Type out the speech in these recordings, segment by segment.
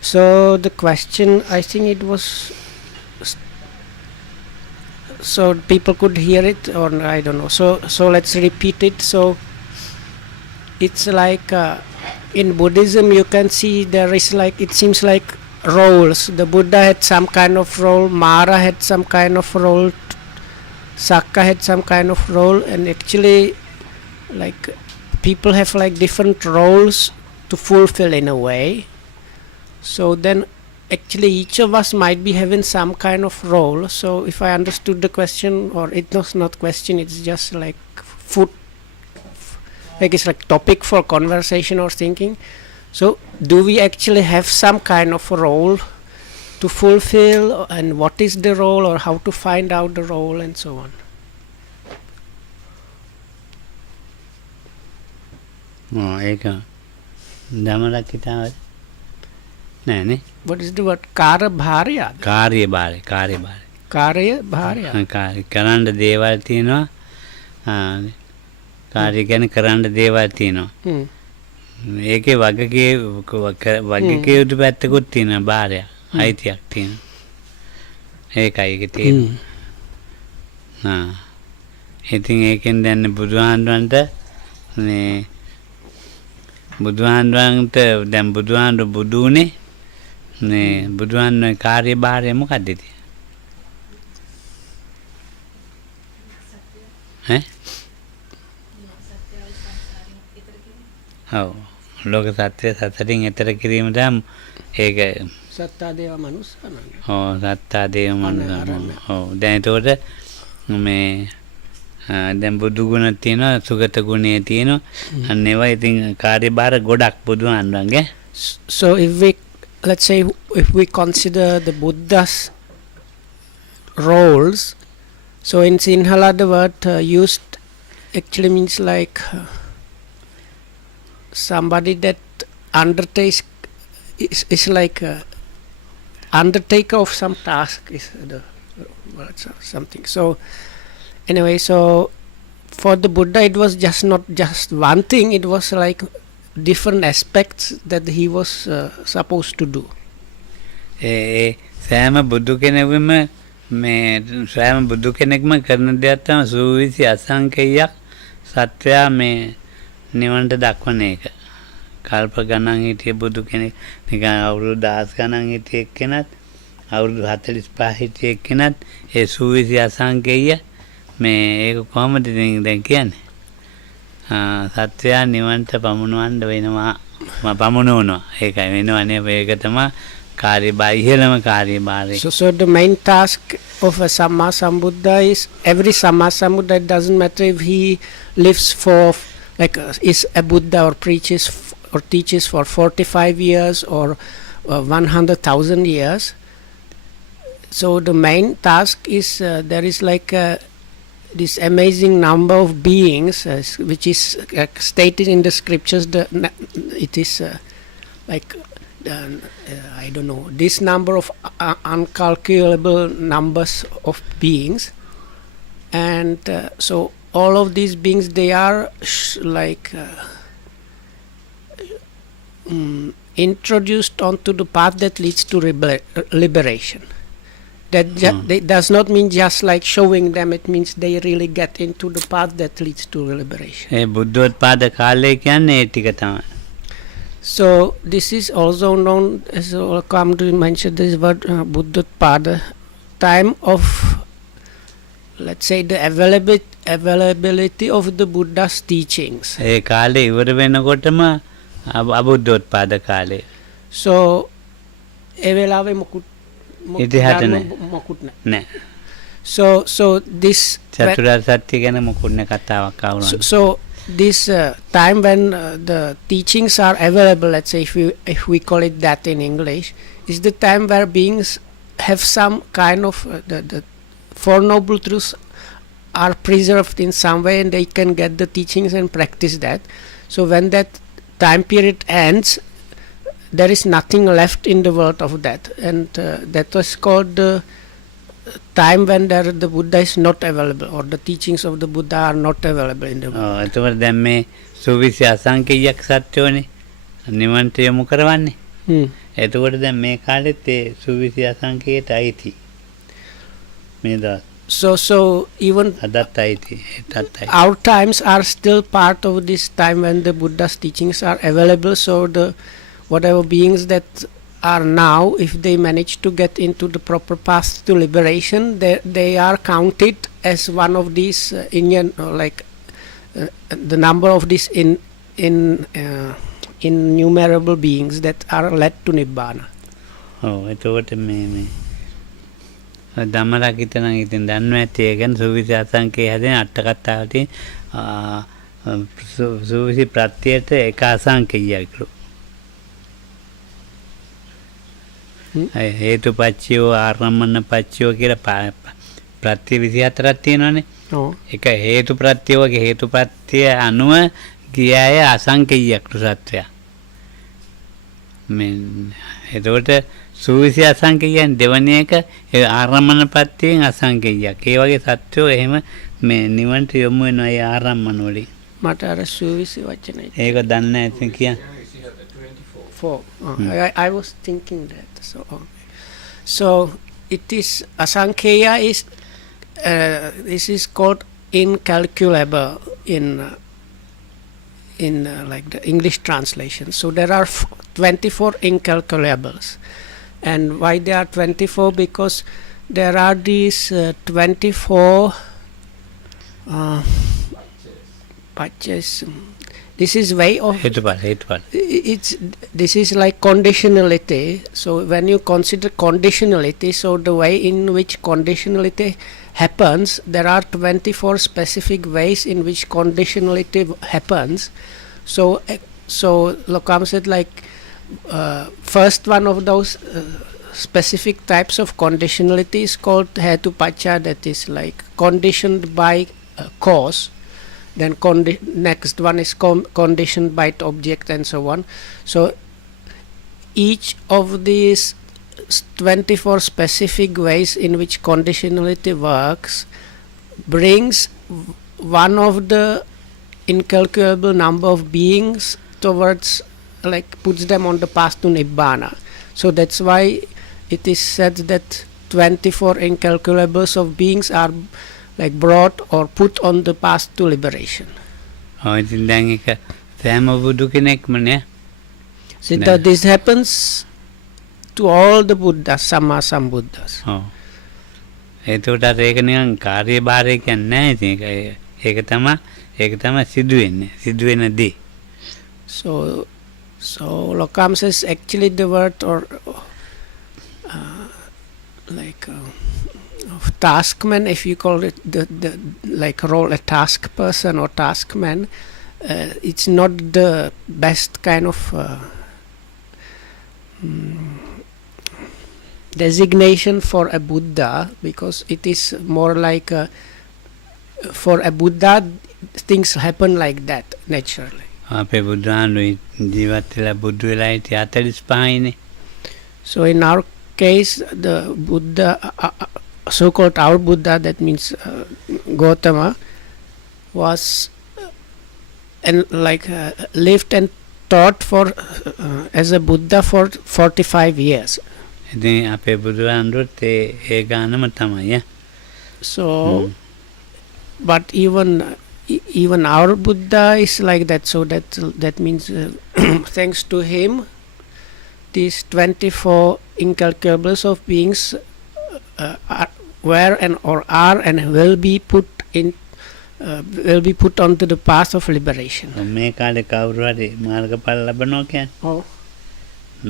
So the question, I think it was, so people could hear it, or I don't know. So let's repeat it. So it's like in Buddhism, you can see there is like, it seems like roles. The Buddha had some kind of role, Mara had some kind of role, Sakka had some kind of role, and actually, like, people have like different roles to fulfill in a way. So then actually each of us might be having some kind of role. So if I understood the question, or it was not question, it's just like food, like it's like topic for conversation or thinking. So do we actually have some kind of a role to fulfill, and what is the role, or how to find out the role, and so on? ඒක දමලක්කිතාවද නෑනේ What is the word? Karabharya. කාර්ය භාරය කාර්ය භාරය Karya bharya. කාර්ය කරන්න දේවල් තියෙනවා කාර්ය කියන්නේ කරන්න දේවල් තියෙනවා Hmm. ඒකේ වගකීම් යුතු පැත්තකුත් තියෙනවා භාරය අයිතියක් තියෙනවා ඒකයි ඒකේ තියෙනවා ඉතින් ඒකෙන් දැන් බුදුහාමුදුරන්ට මේ බුදුහාමුදුරන්ට දැන් බුදුහාමුදුර බුදුනේ නේ බුදුහාමුදුරේ කාර්ය භාරය මොකක්ද ඉතින් ඈ ඔව් ලෝක සත්‍ය සතරින් එතර කිරීම තමයි ඒක Satta deva manusana. ඔව් සත්තා දේව මනුස්සයන් ඔව් දැන් ඒතකොට මේ දැන් බුදු ගුණ තියෙනවා සුගත ගුණය තියෙනවා අන්න ඒවා ඉතින් කාර්යභාර ගොඩක් බුදුහාමුදුරන්ගේ So if we, let's say, if we consider the Buddha's roles, so in Sinhala the word used actually means like somebody that undertakes, is like undertaker of some task, is the word, something. So anyway, so for the Buddha it was just not just one thing, it was like different aspects that he was supposed to do. සෑම බුදු කෙනෙකුම මේ සෑම බුදු කෙනෙක්ම කරන දෙයක් තමයි සූවිසි අසංකේයයක් සත්‍යය මේ නිවනට දක්වන එක. කල්ප ගණන් හිටිය බුදු කෙනෙක් නිකන් අවුරුදු 10 ගණන් හිටිය එක්කෙනත් අවුරුදු 45 හිටිය එක්කෙනත් ඒ සූවිසි අසංකේය මේ ඒක කොහොමද දැන් කියන්නේ? සත්‍යය නිවනට පමුණවන්න වෙනවා පමුණවනවා ඒකයි වෙනවනේ ඒක තමයි කාර්යභාරය ඉහළම කාර්යභාරය. So the main task of a Samma Sambuddha is, every Samma Sambuddha, it doesn't matter if he lives for like is a Buddha or preaches or teaches for 45 years or 100,000 years. So the main task is there is like this amazing number of beings which is stated in the scriptures. It is like I don't know, this number of uncalculable numbers of beings, and so all of these beings, they are like introduced onto the path that leads to liberation. That does not mean just like showing them, it means they really get into the path that leads to liberation. බුද්ධෝත්පාද කාලය කියන්නේ ඒ ටික තමයි. So this is also known as, come to mention this word, Buddhotpada, time of, let's say, the availability of the Buddha's teachings. ඒ කාලේ ඉවර වෙනකොටම අබුද්ධෝත්පාද කාලය. So ඒ වෙලාවේ මොකුත් නෑ. So this චතුරාර්ය සත්‍ය ගැන මොකුත් නෑ කතාවක් ආවුණා. So this time when the teachings are available, let's say if we call it that in English, is the time where beings have some kind of the Four Noble Truths are preserved in some way, and they can get the teachings and practice that. So when that time period ends, there is nothing left in the world of that, and that was called the time when the Buddha is not available, or the teachings of the Buddha are not available in the world. එතකොට දැන් මේ සුවිසි අසංකේයයක් සත්‍යෝනේ නිවන්ට යොමු කරවන්නේ. එතකොට දැන් මේ කාලෙත් ඒ සූවිසි අසංකේයයට අයිති. මේ දවස් So even අදත් අයිති. හෙටත් අයිති. our times are still part of this time when the Buddha's teachings are available. So the whatever beings that are now, if they manage to get into the proper path to liberation, they are counted as one of these Indian, the number of these innumerable beings that are led to Nibbana. ඔව් එතකොට මේ ධම්මරාගිත නම් ඉතින් දන්නවා ඇති ඒ කියන්නේ සූවිසි අසංකේය හැදෙන අට කතාවටින් සූවිසි ප්‍රත්‍යයට එක අසංකේයයක්ලු. හේතුපච්චයෝ ආරම්මන පච්චයෝ කියලා ප්‍රත්‍ය 24ක් තියෙනවානේ. Oh. එක හේතු ප්‍රත්‍ය වගේ හේතු ප්‍රත්‍ය අනුව ගියාය අසංකේයයක්ලු සත්‍යය. මේ එතකොට සූවිසි අසංකේයයන් දෙවැනි එක ආරම්මන ප්‍රත්‍යයෙන් අසංකේයයක්. ඒ වගේ සත්‍යෝ එහෙම මේ නිවන්ට යොමු වෙනවා ඒ ආරම්මන වලින්. මට අර සූවිසි වචනේ ඒක දන්නේ නැහැ ඉතින් කියන්න. 4. I was thinking that. So it is asankheya is this is called incalculable in like the English translation. So there are 24 incalculables. And why there are 24? Because there are these 24 patches. This is way of හේතුඵල. this is like conditionality. So when you consider conditionality, so the way in which conditionality happens, there are 24 specific ways in which conditionality happens. So Lokam said like first one of those specific types of conditionality is called hetupacha, that is like conditioned by cause. Then next one is conditioned by object and so on. So each of these 24 specific ways in which conditionality works brings one of the incalculable number of beings towards, like puts them on the path to Nibbana. So that's why it is said that 24 incalculables of beings are like brought or put on the path to liberation. ඔව් ඉතින් දැන් ඒක සෑම බුදු කෙනෙක්ම නේ. So that this happens to all the Buddhas, Samma Sambuddhas. ඔව්. එතකොට අර ඒක නිකන් කාර්යභාරය කියන්නේ නැහැ ඉතින් ඒක තමයි සිදුවෙන දේ. So Lokam says actually the word or of taskman, if you call it the like role a task person or taskman, it's not the best kind of designation for a Buddha, because it is more like for a Buddha things happen like that naturally. අපේ බුදුහාමුදුරුවෝ ජීවත් වෙලා බුදු වෙලා හිටිය 45යිනේ. So in our case the Buddha, so-called our Buddha, that means Gautama, was lived and taught for as a Buddha for 45 years. ඉතින් අපේ බුදුහාමුදුරුවෝත් ඒ ගානම තමයි. So but even our Buddha is like that. So that means thanks to him these 24 incalculables of beings were and or are and will be put onto the path of liberation. මේ කාලේ කවුරු හරි මාර්ගඵල ලබනවා කියන්නේ. Oh.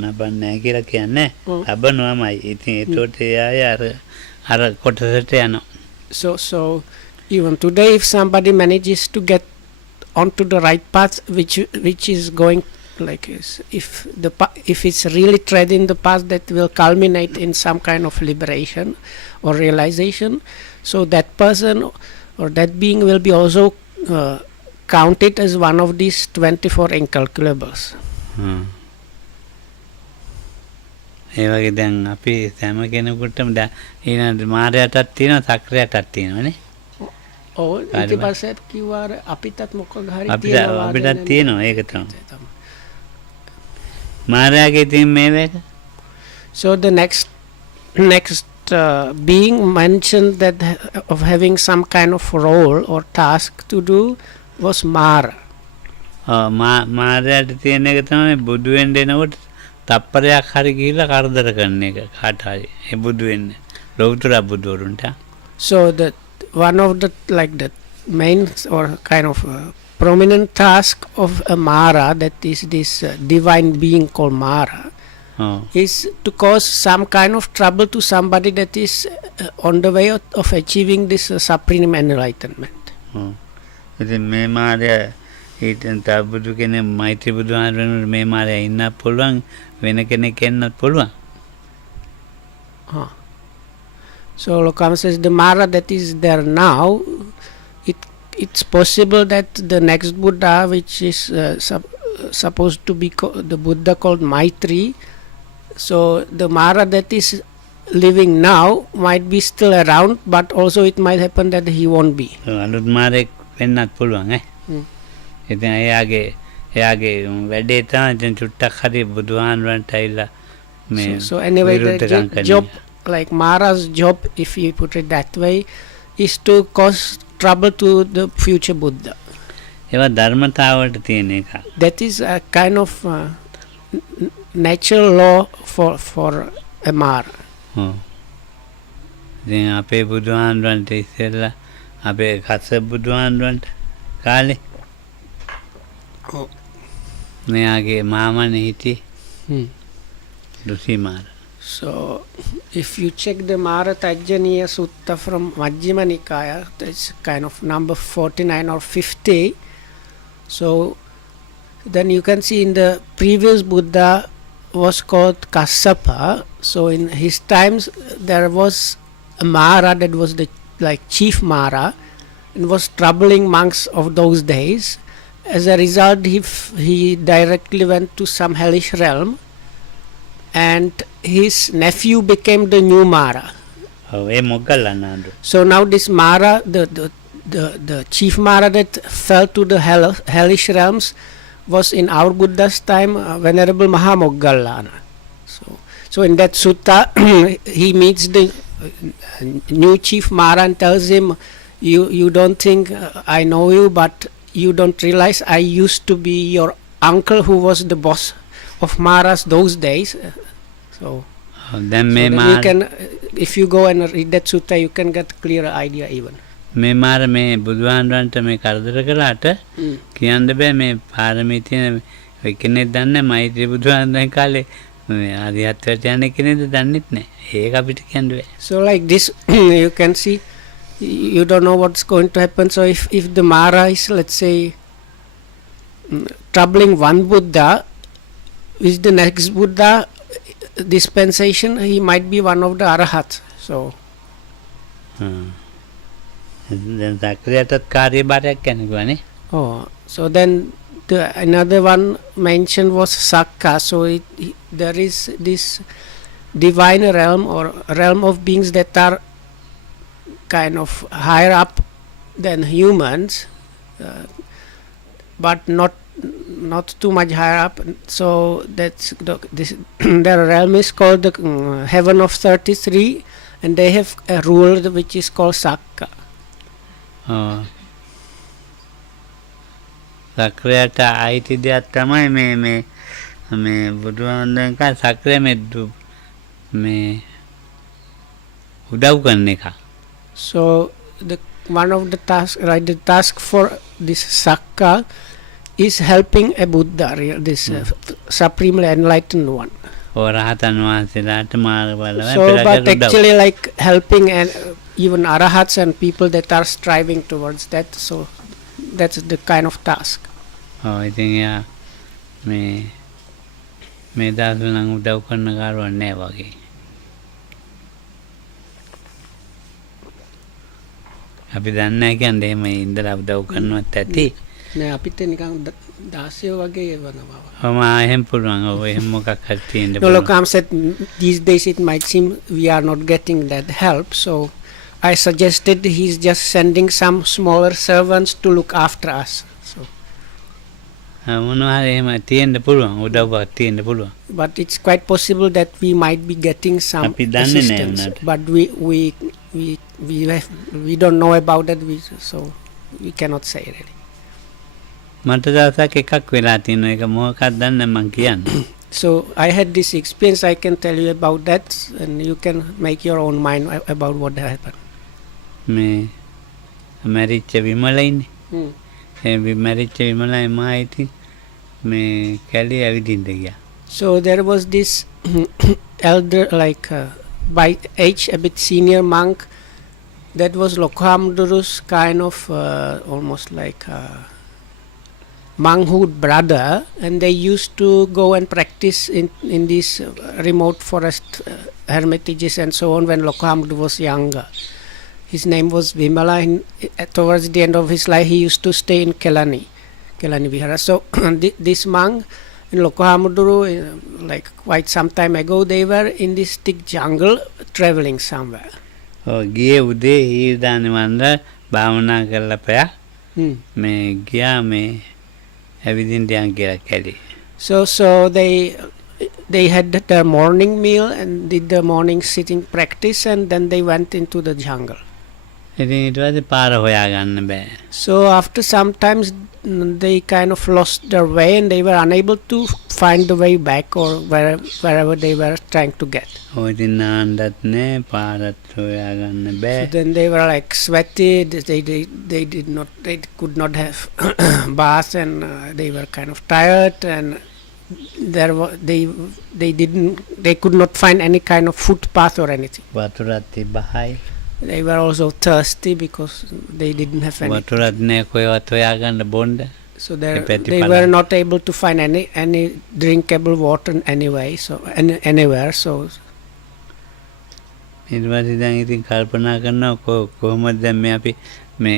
නබන්නේ කියලා කියන්නේ ලබනවාමයි. ඉතින් ඒතකොට එයාය අර කොටසට යනවා. So even today, if somebody manages to get onto the right path, which is going like if it's really treading the path that will culminate in some kind of liberation or realization, so that person or that being will be also counted as one of these 24 incalculables. ඒ වගේ දැන් අපි සෑම කෙනෙකුටම ඊළඟ මායයටත් තියෙනවා සක්‍රියටත් තියෙනවානේ. ඔව් ඊට පස්සේ කිව්වා අපිටත් මොකක් හරි තියෙනවා. අපිටත් තියෙනවා ඒක තමයි. මායාවේ තියෙන මේක So the next being mentioned that of having some kind of role or task to do was Mara. මාරයට තියෙන එක තමයි බුදු වෙන්න එනකොට තප්පරයක් හරි ගිහිල්ලා කරදර කරන එක කාට හරි. ඒ බුදු වෙන්න. ලෞතර බුදුවරුන්ට. So the one of the main or kind of prominent task of a Mara, that is this divine being called Mara, ඔව්. is to cause some kind of trouble to somebody that is on the way of achieving this supreme enlightenment. ඔව්. ඉතින් මේ මාරය ඊටෙන් තව බුදු කෙනෙක් මෛත්‍රී බුදුහාමුදුරනේ මේ මාරය ඉන්නත් පුළුවන් වෙන කෙනෙක් එන්නත් පුළුවන්. So Lokama says the Mara that is there now, it's possible that the next Buddha, which is supposed to be the Buddha called Maitri, so the Mara that is living now might be still around, but also it might happen that he won't be. අලුත් මාරෙක් වෙන්නත් පුළුවන් ඈ. ඉතින් එයාගේ වැඩේ තමයි දැන් චුට්ටක් හරි බුදුහාමුදුරන්ට ඇවිල්ලා මේ So anyway, විරුද්ධකම් the කරන්නේ. job, like Mara's job, if you put it that way, is to cause trouble to the future Buddha. ඒවා ධර්මතාවට තියෙන එක. That is a kind of natural law for a Mara. ඔව්. ඉතින් අපේ බුදුහාමුදුරන්ට ඉස්සෙල්ලා අපේ කස්සප බුදුහාමුදුරන්ට කාලේ ඔව්. මෙයාගේ මාමනේ හිටියේ දුසි මාර. So if you check the Mara Tajjaniya Sutta from Majjhima Nikaya, that's kind of number 49 or 50. So then you can see in the previous Buddha was called Kassapa. So in his times there was a Mara that was the chief Mara and was troubling monks of those days. As a result, he directly went to some hellish realm, and his nephew became the new Mara. ඔව් ඒ මොග්ගල්ලානන්ද. So now this Mara, the chief Mara that fell to the hellish realms, was in our Buddha's time Venerable Mahamoggallana. So in that sutta, he meets the new chief Mara and tells him, you don't think I know you, but you don't realize I used to be your uncle who was the boss of Maras those days. So දැන් මේ then you මාර can, if you go and read that sutta, you can get clearer idea even. මේ මාර මේ බුදුහාමුදුරන්ට මේ කරදර කළාට කියන්න බෑ මේ පාරමී තියෙන ඔය කෙනෙක් දන්නේ මෛත්‍රී බුදුහාමුදුරන් කාලේ මේ ආදියත්වයට යන කෙනෙක්ද දන්නෙත් නෑ. ඒක අපිට කියන්න බෑ. So like this, you can see, you don't know what's going to happen. So if the Mara is, let's say, troubling one Buddha, with the next Buddha dispensation, he might be one of the Arahats. So දැන් සක්‍රියටත් කාර්යභාරයක් යනවානේ. so then another one mentioned was Sakka. So there is this divine realm or realm of beings that are kind of higher up than humans, but not too much higher up. So that's their realm is called the heaven of 33, and they have a rule which is called Sakka. සක්‍රියට අයිති දෙයක් තමයි මේ බුදුහාමුදුරන් කා සක්‍රිය මේ උදව් කරන එක. So one of the task for this Sakka is helping a Buddha, this supremely enlightened one. රහතන් වහන්සේලාට මාර්ගඵල So but actually like helping and even arahats and people that are striving towards that. So that's the kind of task. ඔව් ඉතින් යා මේ දවස්වල නම් උදව් කරන කාරණා නෑ වගේ. අපි දන්නේ නැහැ කියන්නේ එහෙම ඉඳලා උදව් කරනවත් ඇති. නෑ අපිට නිකන් 16 වගේ වෙනවා. එහෙම පුළුවන්. ඔව් එහෙම මොකක් හරි තියෙන්න No, පුළුවන්. Lokam said these days it might seem we are not getting that help. So I suggested he's just sending some smaller servants to look after us. So මොනවා හරි එහෙම තියෙන්න පුළුවන් උදව්වක් තියෙන්න පුළුවන්. But it's quite possible that we might be getting some අපි දන්නේ නෑ assistance. උනාට. But we don't know about that, so we cannot say really. මට දවසක් එකක් වෙලා තියෙනවා ඒක මොකක්ද දන්නේ මං කියන්න. So I had this experience. I can tell you about that, and you can make your own mind about what happened. මේ මැරිච්ච විමල ඉන්නේ. ඒ මැරිච්ච විමලයි මා ඉතින් මේ කැලේ ඇවිදින්න ගියා. So there was this elder, like by age a bit senior monk, that was Lokhamduru's kind of almost like monkhood brother, and they used to go and practice in these remote forest hermitages and so on when Lokhamduru was younger. His name was Vimala. Towards the end of his life, he used to stay in Kelani Vihara. So this monk in Lokhamduru, like quite some time ago, they were in this thick jungle traveling somewhere. ඔව් ගියේ උදේ ඊදානේ වන්ද භාවනා කරලා පෑ මේ ගියා මේ ඇවිදින්න යන් කියලා කැලේ. So they had their morning meal and did the morning sitting practice, and then they went into the jungle. ඉතින් ඊට පස්සේ පාර හොයාගන්න බෑ. So after some times they kind of lost their way and they were unable to find the way back or wherever they were trying to get. ඔය ඉතින් නාන්නත් නෑ පාරත් හොයාගන්න බෑ. So then they were like sweaty. They could not have bath, and they were kind of tired, and they could not find any kind of footpath or anything. වතුරත් තිබ්බහයි. They were also thirsty because they didn't have any. වතුරත් නෑ කොහෙවත් හොයාගන්න බොන්න. So they were not able to find any drinkable water anyway. So anywhere. So ඊට පස්සේ දැන් ඉතින් කල්පනා කරනවා කොහොමද දැන් මේ අපි මේ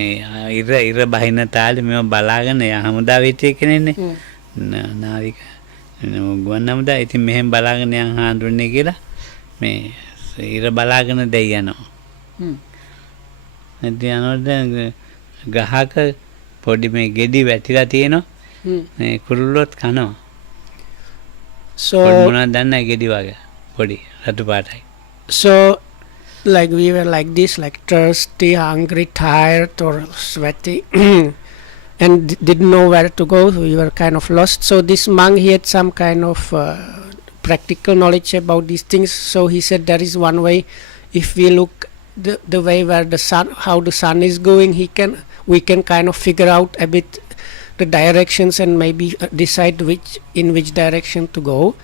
ඉර බහින තාලේ මේව බලාගෙන හමුදාවේ හිටිය කෙනෙක්නේ. නාවික ගුවන් හමුදා ඉතින් මෙහෙම බලාගෙන යන් හාඳුන්නේ කියලා මේ ඉර බලාගෙන දෙයි යනවා. ඉතින් යනකොට ගහක පොඩි මේ ගෙඩි වැටිලා තියෙනවා. මේ කුරුල්ලොත් කනවා. So මොනවද දන්නේ ගෙඩි වගේ පොඩි රතු පාටයි. So like we were like this, like thirsty, hungry, tired, or sweaty, and didn't know where to go. We were kind of lost. So this monk, he had some kind of practical knowledge about these things. So he said there is one way. If we look the way where the sun, how the sun is going, we can kind of figure out a bit the directions and maybe decide in which direction to go.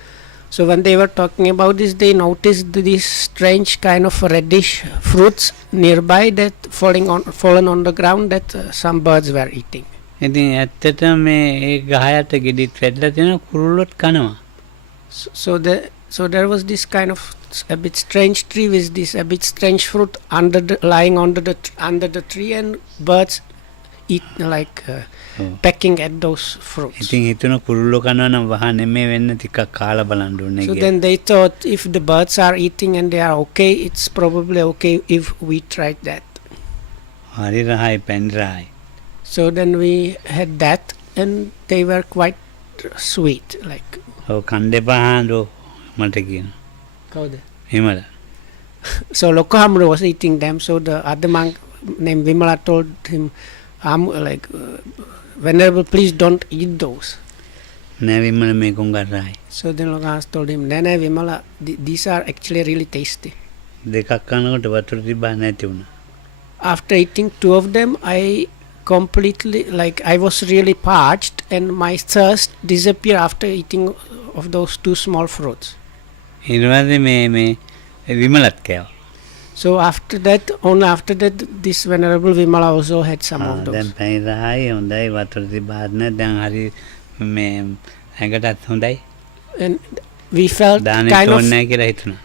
So when they were talking about this, they noticed these strange kind of reddish fruits nearby that fallen on the ground that some birds were eating. ඉතින් ඇත්තටම මේ ඒ ගහයට ගෙඩිත් වැටලා තියෙනවා කුරුල්ලොත් කනවා. So there was this kind of a bit strange tree with this a bit strange fruit lying under the tree, and birds eat like pecking at those fruits. ඉතින් හිතන කුරුල්ලෝ කනවා නම් වහන්නේ මේ වෙන්න ටිකක් කාලා බලන්න ඕනේ So කියලා. then they thought if the birds are eating and they are okay, it's probably okay if we tried that. හරි රහයි පැණි රහයි. So then we had that, and they were quite sweet. Like ඔව් කණ්ඩේ පහඬෝ මට කියනවා. කවුද? හිමල. So Lokhamduru was eating them. So the other monk named Vimala told him, Venerable, please don't eat those. නෑ විමල මේ කොංගක් රහයි. So then Lokhamduru told him, no, Vimala, these are actually really tasty. දෙකක් කනකොට වතුර තිබ්බා නැති වුණා. After eating 2 of them, I was really parched, and my thirst disappeared after eating of those 2 small fruits. ඊට පස්සේ මේ විමලත් කෑවා. So after that, this Venerable Vimala also had some of those. දැන් පැණි රහයි හොඳයි වතුර තිබ්බාත් නෑ දැන් හරි මේ ඇඟටත් හොඳයි. And we felt දානෙත් kind ඕනේ of නෑ කියලා හිතුණා.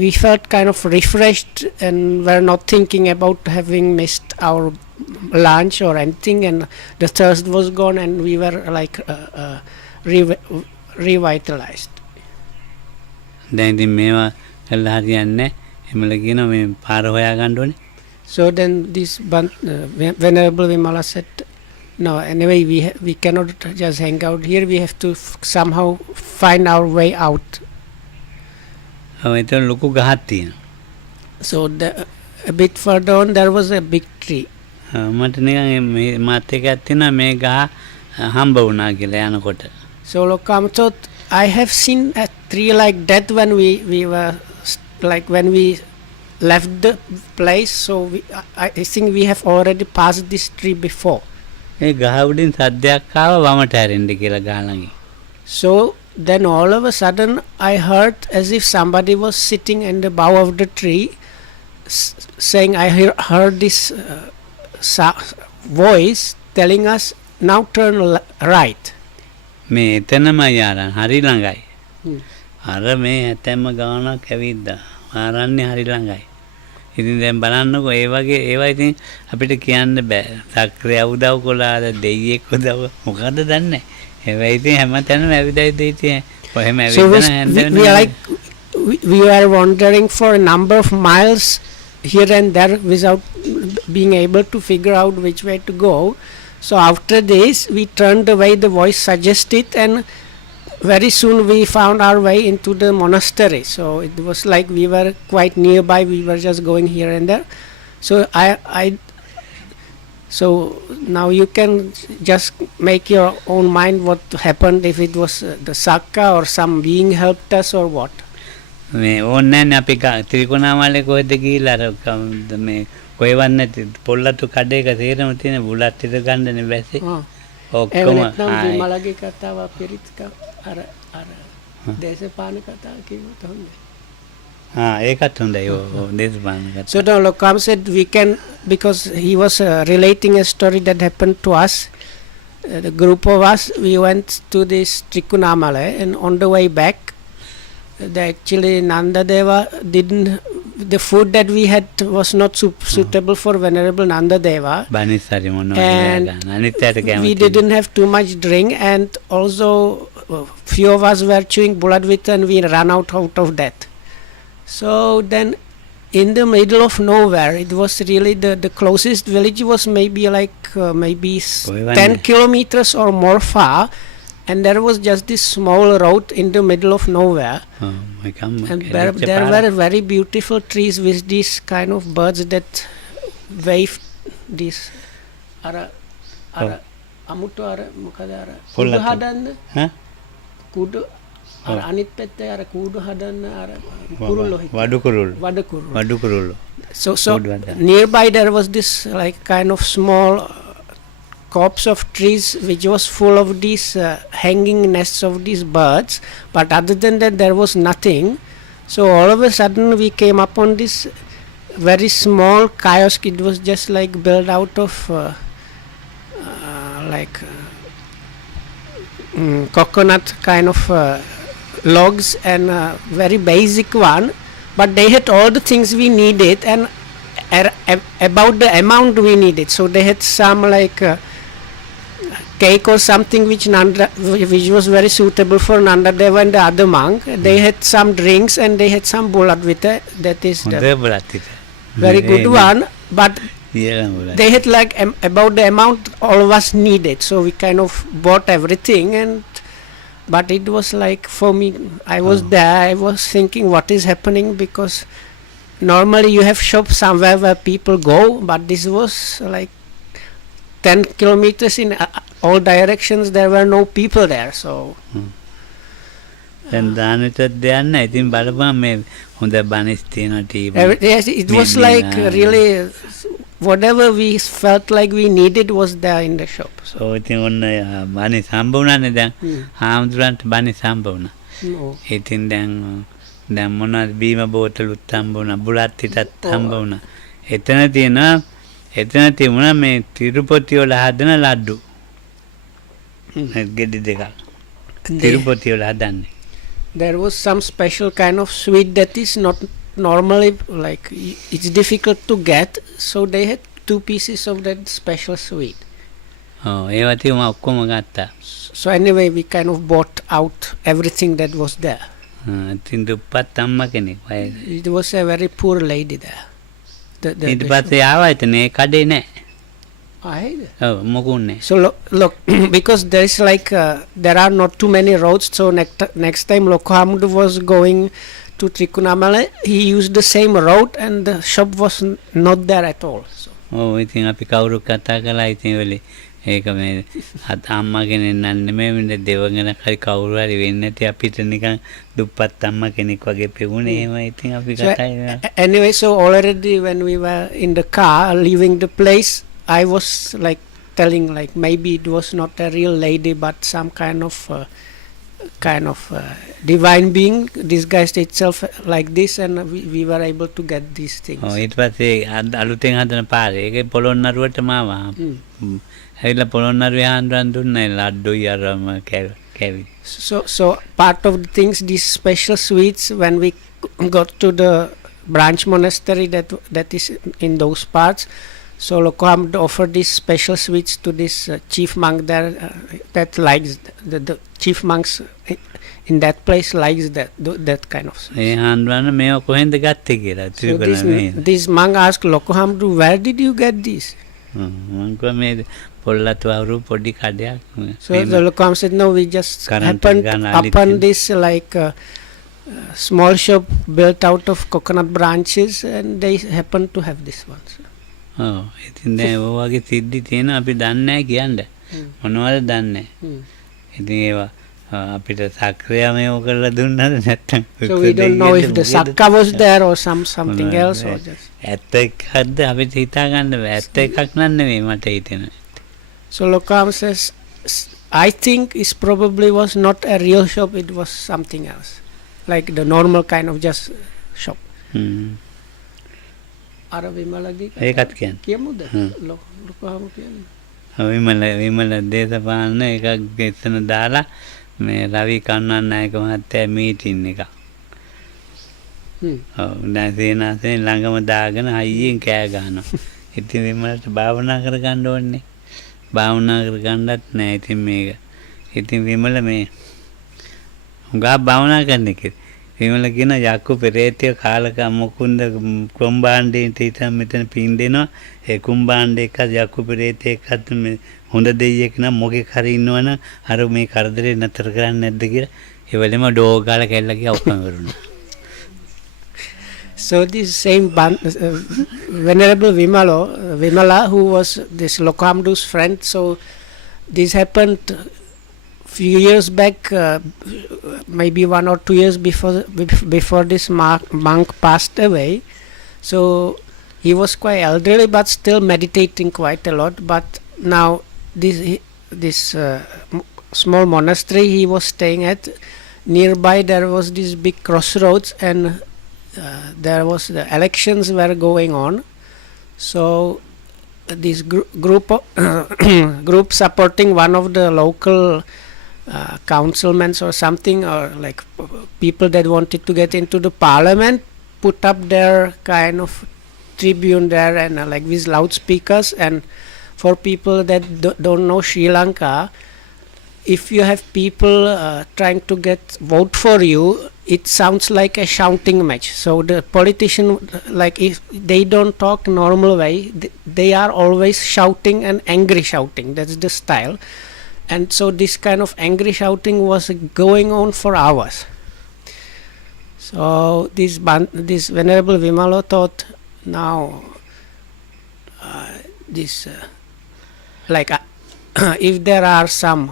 we felt kind of refreshed, and were not thinking about having missed our lunch or anything, and the thirst was gone, and we were like revitalized. දැන් ඉතින් මේවා කළා හරියන්නේ හිමල කියනවා මේ පාර හොයාගන්න ඕනේ. So then this Venerable Vimala said, No, anyway, we cannot just hang out here. We have to somehow find our way out. එතන ලොකු ගහක් තියෙනවා. So a bit further on, there was a big tree. මට නිකන් මේ මාත් එකක් තියෙනවා මේ ගහ හම්බ වුණා කියලා යනකොට. So Lokam thought, I have seen a tree like that when we were like when we left the place. So I think we have already passed this tree before. ඒ ගහ උඩින් සද්දයක් ආවා වමට හැරෙන්න කියලා ගහ ළඟින්. So then all of a sudden I heard as if somebody was sitting in the bough of the tree saying, I heard this voice telling us, now turn right. මේ එතනම යාරන් හරි ළඟයි. Hmm. අර මේ හැතැම්ම ගානක් ඇවිද්දා. ආරන්නේ හරි ළඟයි. ඉතින් දැන් බලන්නකෝ ඒ වගේ ඒවා ඉතින් අපිට කියන්න බෑ. සක්‍රිය උදව් කළාද දෙයියෙක් උදව් මොකද්ද දන්නේ නැහැ. ඒවා ඉතින් හැමතැනම ඇවිදයි ඉතින් කොහෙම So ඇවිදින we are like we were wandering for a number of miles here and there without being able to figure out which way to go. So after this we turned the way the voice suggested, and very soon we found our way into the monastery. So it was like we were quite nearby. We were just going here and there. So so now you can just make your own mind what happened, if it was the Sakka or some being helped us or what. මේ ඕන්නේ නැහැ අපි ත්‍රිකුණාමලේ කොහෙද ගිහිල්ලා අර මේ කොහෙවත් නැති පොල්ලතු කඩේක තේරෙම තියෙන බුලත් ඉද ගන්නනේ බැසේ. ඔක්කොම මලගේ කතාව පිරිත් අර දේශපාලන කතාව කිව්වොත් හොඳයි. ඒකත් හොඳයි. දේශපාලන කතාව. So now Lokam said we can, because he was relating a story that happened to us. The group of us, we went to this Trikunamale, and on the way back, actually Nandadeva didn't. The food that we had was not suitable for Venerable Nandadeva. බනිස්සරි මොනවා And අනිත්‍යයට we කැමති. didn't have too much drink, and also few of us were chewing buladvita, and we ran out of that. So then in the middle of nowhere, it was really the closest village was maybe like maybe 10 kilometers or more far, and there was just this small road in the middle of nowhere. And there were very beautiful trees with these kind of birds that wave this amutu මොකද කුඩු හදන්න කුඩු අනිත් පැත්තේ කුඩු හදන්න වඩු කුරුල්ලෝ. So nearby there was this like kind of small copse of trees which was full of these hanging nests of these birds, but other than that there was nothing. So all of a sudden we came upon this very small kiosk. It was just like built out of coconut kind of logs, and very basic one, but they had all the things we needed and about the amount we needed. So they had some like cake or something which was very suitable for Nandadeva and the other monk. They had some drinks and they had some buladvita, that is the very good one, but they had like about the amount all of us needed. So we kind of bought everything, but it was like, for me, I was there, I was thinking what is happening, because normally you have shops somewhere where people go, but this was like 10 kilometers in all directions. There were no people there. So දැන් දානෙට දෙන්න ඉතින් බලපන් මේ හොඳ බනිස් තියෙන team. Yes, it was like really whatever we felt like we needed was there in the shop. So ඉතින් ඔන්න බනිස් හම්බ වුණානේ දැන්. හාමුදුරන්ට බනිස් හම්බ වුණා. ඉතින් දැන් මොනවද බීම බෝතලුත් හම්බ වුණා, බුලත් ටිකත් හම්බ වුණා. එතන තිබුණා මේ තිරුපති වල හදන ලඩු. ගෙඩි දෙකක්. තිරුපති වල හදන්නේ. There was some special kind of sweet that is not normally, like it's difficult to get, so they had 2 pieces of that special sweet. ඒවා තියුම ඔක්කොම ගත්තා. So anyway we kind of bought out everything that was there. ඉතින් දුප්පත් අම්මා කෙනෙක් වයස. It was a very poor lady there. ඊට පස්සේ ආවා එතන ඒ කඩේ නැහැ. ඔව් මොකුන්නේ. So look, because there is like there are not too many roads. So next time Lokohamudu was going to Trikunamala, he used the same road, and the shop was not there at all. So ඔව් ඉතින් අපි කවුරු කතා කළා ඉතින් වෙලේ ඒක මේ අම්මා කෙනෙක් නන්නේ මේ වෙන දෙවගෙන හරි කවුරු හරි වෙන්නේ නැති අපිට නිකන් දුප්පත් අම්මා කෙනෙක් වගේ පෙවුනේ එහෙම ඉතින් අපි So, කතා කරා. anyway, so already when we were in the car leaving the place, I was like telling like maybe it was not a real lady but some kind of divine being disguised itself like this, and we were able to get these things. ඔව් ඊට පස්සේ අලුතෙන් හදන පාරේ ඒකේ පොළොන්නරුවට මාව ඇවිල්ලා පොළොන්නරුවේ ආන්දරන් දුන්නා ලඩ්ඩුයි අරම කැවි. So part of the things, these special sweets, when we got to the branch monastery that is in those parts, so Lokohamudu offered these special sweets to this chief monk there that likes the chief monks in that place likes that kind of sweets. ඒ ආන්දරන් මේව කොහෙන්ද ගත්තේ කියලා So තිරුකලා this monk asked Lokohamudu, where did you get this? මං කිව්වා මේ පොල්ලතු අවුරු පොඩි කඩයක්. So the Lokohamudu said, no, we just Current happened ගන්න upon අලිත් this like small shop built out of coconut branches, and they happened to have this one. So. ඔව් ඉතින් දැන් ඔය වගේ සිද්ධි තියෙනවා අපි දන්නේ නැහැ කියන්න. මොනවද දන්නේ. ඉතින් ඒවා අපිට සක්‍රිය මේව කරලා දුන්නද නැත්නම් So we don't know if the sakka was there or something else or just. ඇත්ත එකක්ද අපිට හිතා ගන්න බෑ. ඇත්ත එකක් නන් නෙවෙයි මට හිතෙනවා. So Lokohamudu says, I think it probably was not a real shop, it was something else, like the normal kind of just shop. අර විමලගේ ඒකත් කියන්නේ. කියමුද? Lokohamudu කියන්නේ. විමල දේශපාලන එකක් එතන දාලා මේ රවි කන්නනායක මහත්තයා මීටින් එක. ඔව් නැසේනාසේ ළඟම දාගෙන හයියෙන් කෑ ගහනවා. ඉතින් විමලට භාවනා කරගන්න ඕනේ. භාවනා කරගන්නත් නෑ ඉතින් මේක. ඉතින් විමල මේ හුඟා භාවනා කරන එකේ විමල කියන යක්කු පෙරේතය කාලක මොකුන්ද කුම්බාණ්ඩේ තීතම් මෙතන පින් දෙනවා. ඒ කුම්බාණ්ඩේ එක යක්කු පෙරේතයෙක්වත් මේ හොඳ දෙයියෙක් නම් මොකෙක් හරි ඉන්නවනම් අර මේ කරදරේ නතර කරන්නේ නැද්ද කියලා ඒ වෙලෙම ඩෝග් ගාලා කැල්ල ගියා ඔක්කොම වරුණා. So this same Venerable Vimala, who was this Lokohamudu's friend, so this happened few years back, maybe 1 or 2 years before this monk passed away. So he was quite elderly but still meditating quite a lot. But now this small monastery he was staying at, nearby there was this big crossroads, and there was the elections were going on. So this group supporting one of the local councilmen or something, or like people that wanted to get into the parliament, put up their kind of tribune there, and like with loudspeakers. And for people that don't know Sri Lanka, if you have people trying to get vote for you, it sounds like a shouting match. So the politician, like if they don't talk normal way, they are always shouting and angry shouting. That's the style. And so this kind of angry shouting was going on for hours. So this Venerable Vimala thought, now like if there are some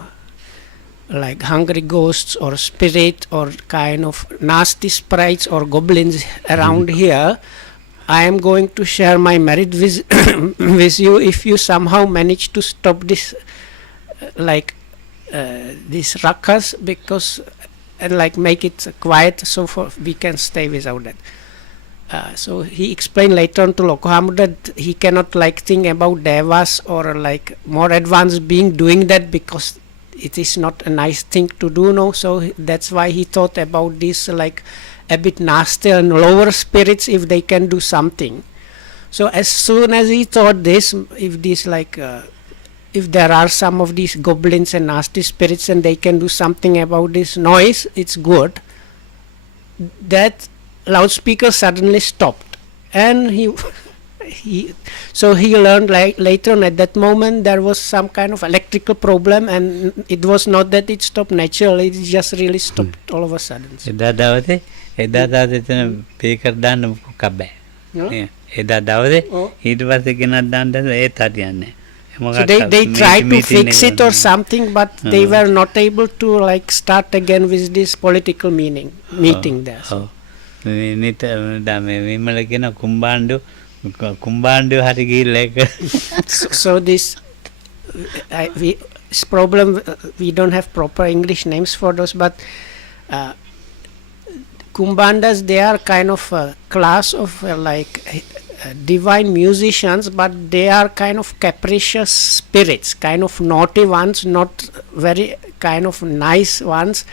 like hungry ghosts or spirit or kind of nasty sprites or goblins around here, I am going to share my merit with you if you somehow manage to stop this this ruckus, because and like make it quiet so we can stay without that. So he explained later on to Lokohamudu that he cannot like think about devas or like more advanced being doing that, because it is not a nice thing to do. No, so that's why he thought about this like a bit nasty and lower spirits, if they can do something. So as soon as he thought this, if this like if there are some of these goblins and nasty spirits and they can do something about this noise, it's good. That loudspeaker suddenly stopped, and so he learned later on. At that moment there was some kind of electrical problem, and it was not that it stopped naturally, it just really stopped all of a sudden. So, එදා දවසේ එතන පේකර් දාන්න මොකක් බෑ. Yeah. එදා දවසේ Oh. ඊට පස්සේ ගෙනත් දාන්න ඒත් හරියන්නේ නැහැ. so they tried to fix it or something, but they Oh. were not able to like start again with this political meeting there. So. නිත මේ විමල කියන කුම්බාණ්ඩු හරි ගිහිල්ලා ඒක So this this problem, we don't have proper English names for those, but Kumbandas, they are kind of a class of divine musicians, but they are kind of capricious spirits, kind of naughty ones, not very kind of nice ones,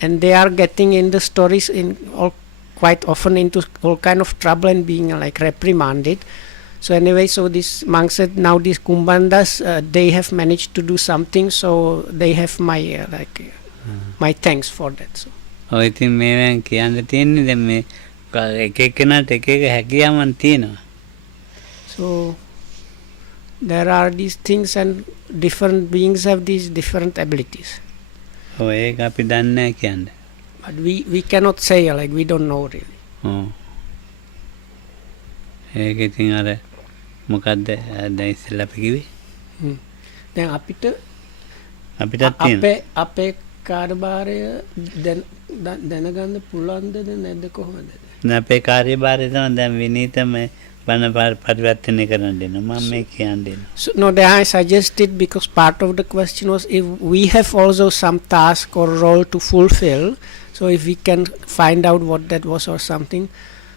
and they are getting in the stories in all quite often into all kind of trouble and being like reprimanded. So anyway, so this monk said, now these Kumbandas, they have managed to do something, so they have my my thanks for that. So. ඔය ඉතින් මේවෙන් කියන්න තියෙන්නේ දැන් මේ එක එක්කෙනාට එක එක හැකියාවන් තියෙනවා. So there are these things, and different beings have these different abilities. ඔය ඒක අපි දන්නේ නැහැ කියන්නේ. But we cannot say, like we don't know really. ඔව්. ඒක ඉතින් අර මොකද්ද දැන් ඉස්සෙල්ලා අපි කිව්වේ? දැන් අපිට අපිටත් තියෙනවා. අපේ කාර්යභාරය දැනගන්න පුළුවන්ද නැද්ද කොහොමද? දැන් අපේ කාර්යභාරය තමයි දැන් විනීතම බණ පරිවර්තනය කරන්න දෙනවා. මම මේ කියන්න දෙනවා. So, no, then I suggested, because part of the question was if we have also some task or role to fulfill, so if we can find out what that was or something.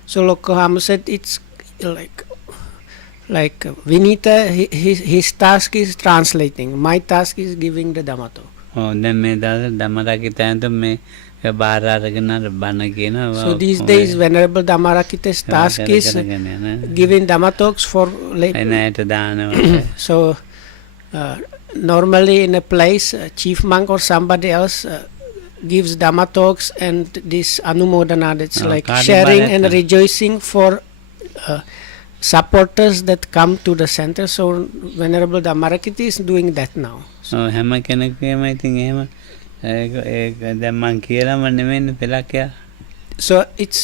So Lokahama said it's like Vinita, his task is translating, my task is giving the Dhamma talk. ඔව් දැන් මේ දවස් ධම්මරකිතයන්ට මේ බාර අරගෙන බණ කියනවා. So these days Venerable Dhammarakita's task is giving Dhamma talks for එනයට දානවා. so normally in a place, chief monk or somebody else gives Dhamma talks, and this Anumodana, that's like sharing and rejoicing for supporters that come to the center. So Venerable Dhammarakita is doing that now. හැම කෙනෙක්ගේම ඉතින් එහෙම ඒක දැන් මං කියලාම නෙමෙයිනේ පෙළක්. So it's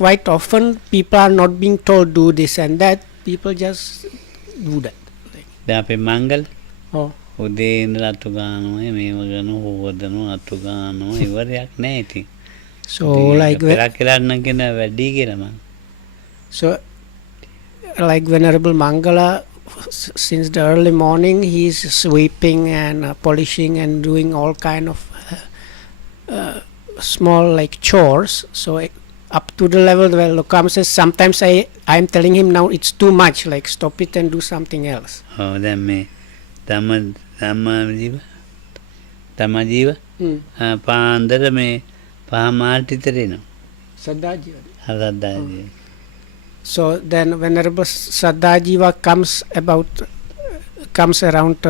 quite often people are not being told do this and that, people just do that. දැන් අපේ මංගල Oh. උදේ ඉඳලා අතු ගන්නවා මේව ගන්නවා හොවදනවා අතු ගන්නවා ඉවරයක් නැහැ ඉතින්. So like පෙළක් කියලා නම් කියන වැඩි කියලා මං. So like Venerable Mangala, since the early morning he is sweeping and polishing and doing all kind of small like chores. So up to the level where Lokam says sometimes I am telling him now it's too much, like stop it and do something else. ඔව් දැන් මේ තමජීව පාන්දර මේ පහමාට විතර එනවා. සදාජීව. So then Venerable Sadajiva comes around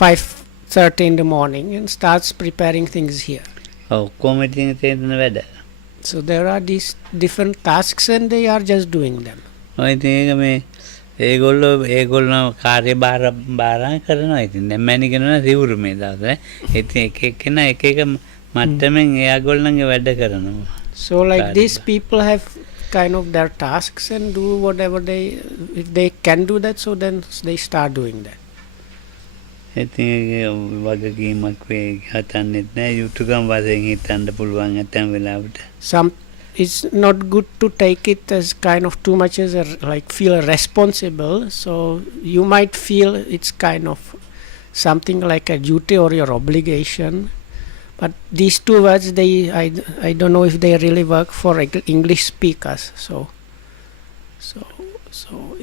5:30 in the morning and starts preparing things here. ඔව් කොමිටින් තේරෙන වැඩ. So there are these different tasks and they are just doing them. ඔය ඉතින් ඒක මේ ඒගොල්ලෝ කාර්යභාර කරනවා. ඉතින් දැන් මම කියනවා සිවුරු මේ දවසේ. ඉතින් එක එක්කෙනා එක එක මට්ටමින් ඒගොල්ලන්ගේ වැඩ කරනවා. So like these people have kind of their tasks and do whatever if they can do that, so then they start doing that. ඉතින් වගකීමක් වේ හතන්නෙත් නෑ යුතුයකම් වශයෙන් හිතන්න පුළුවන් ඇතැම් වෙලාවට. It's not good to take it as kind of too much as like feel responsible. So you might feel it's kind of something like a duty or your obligation. But these two words, I don't know if they really work for English speakers. So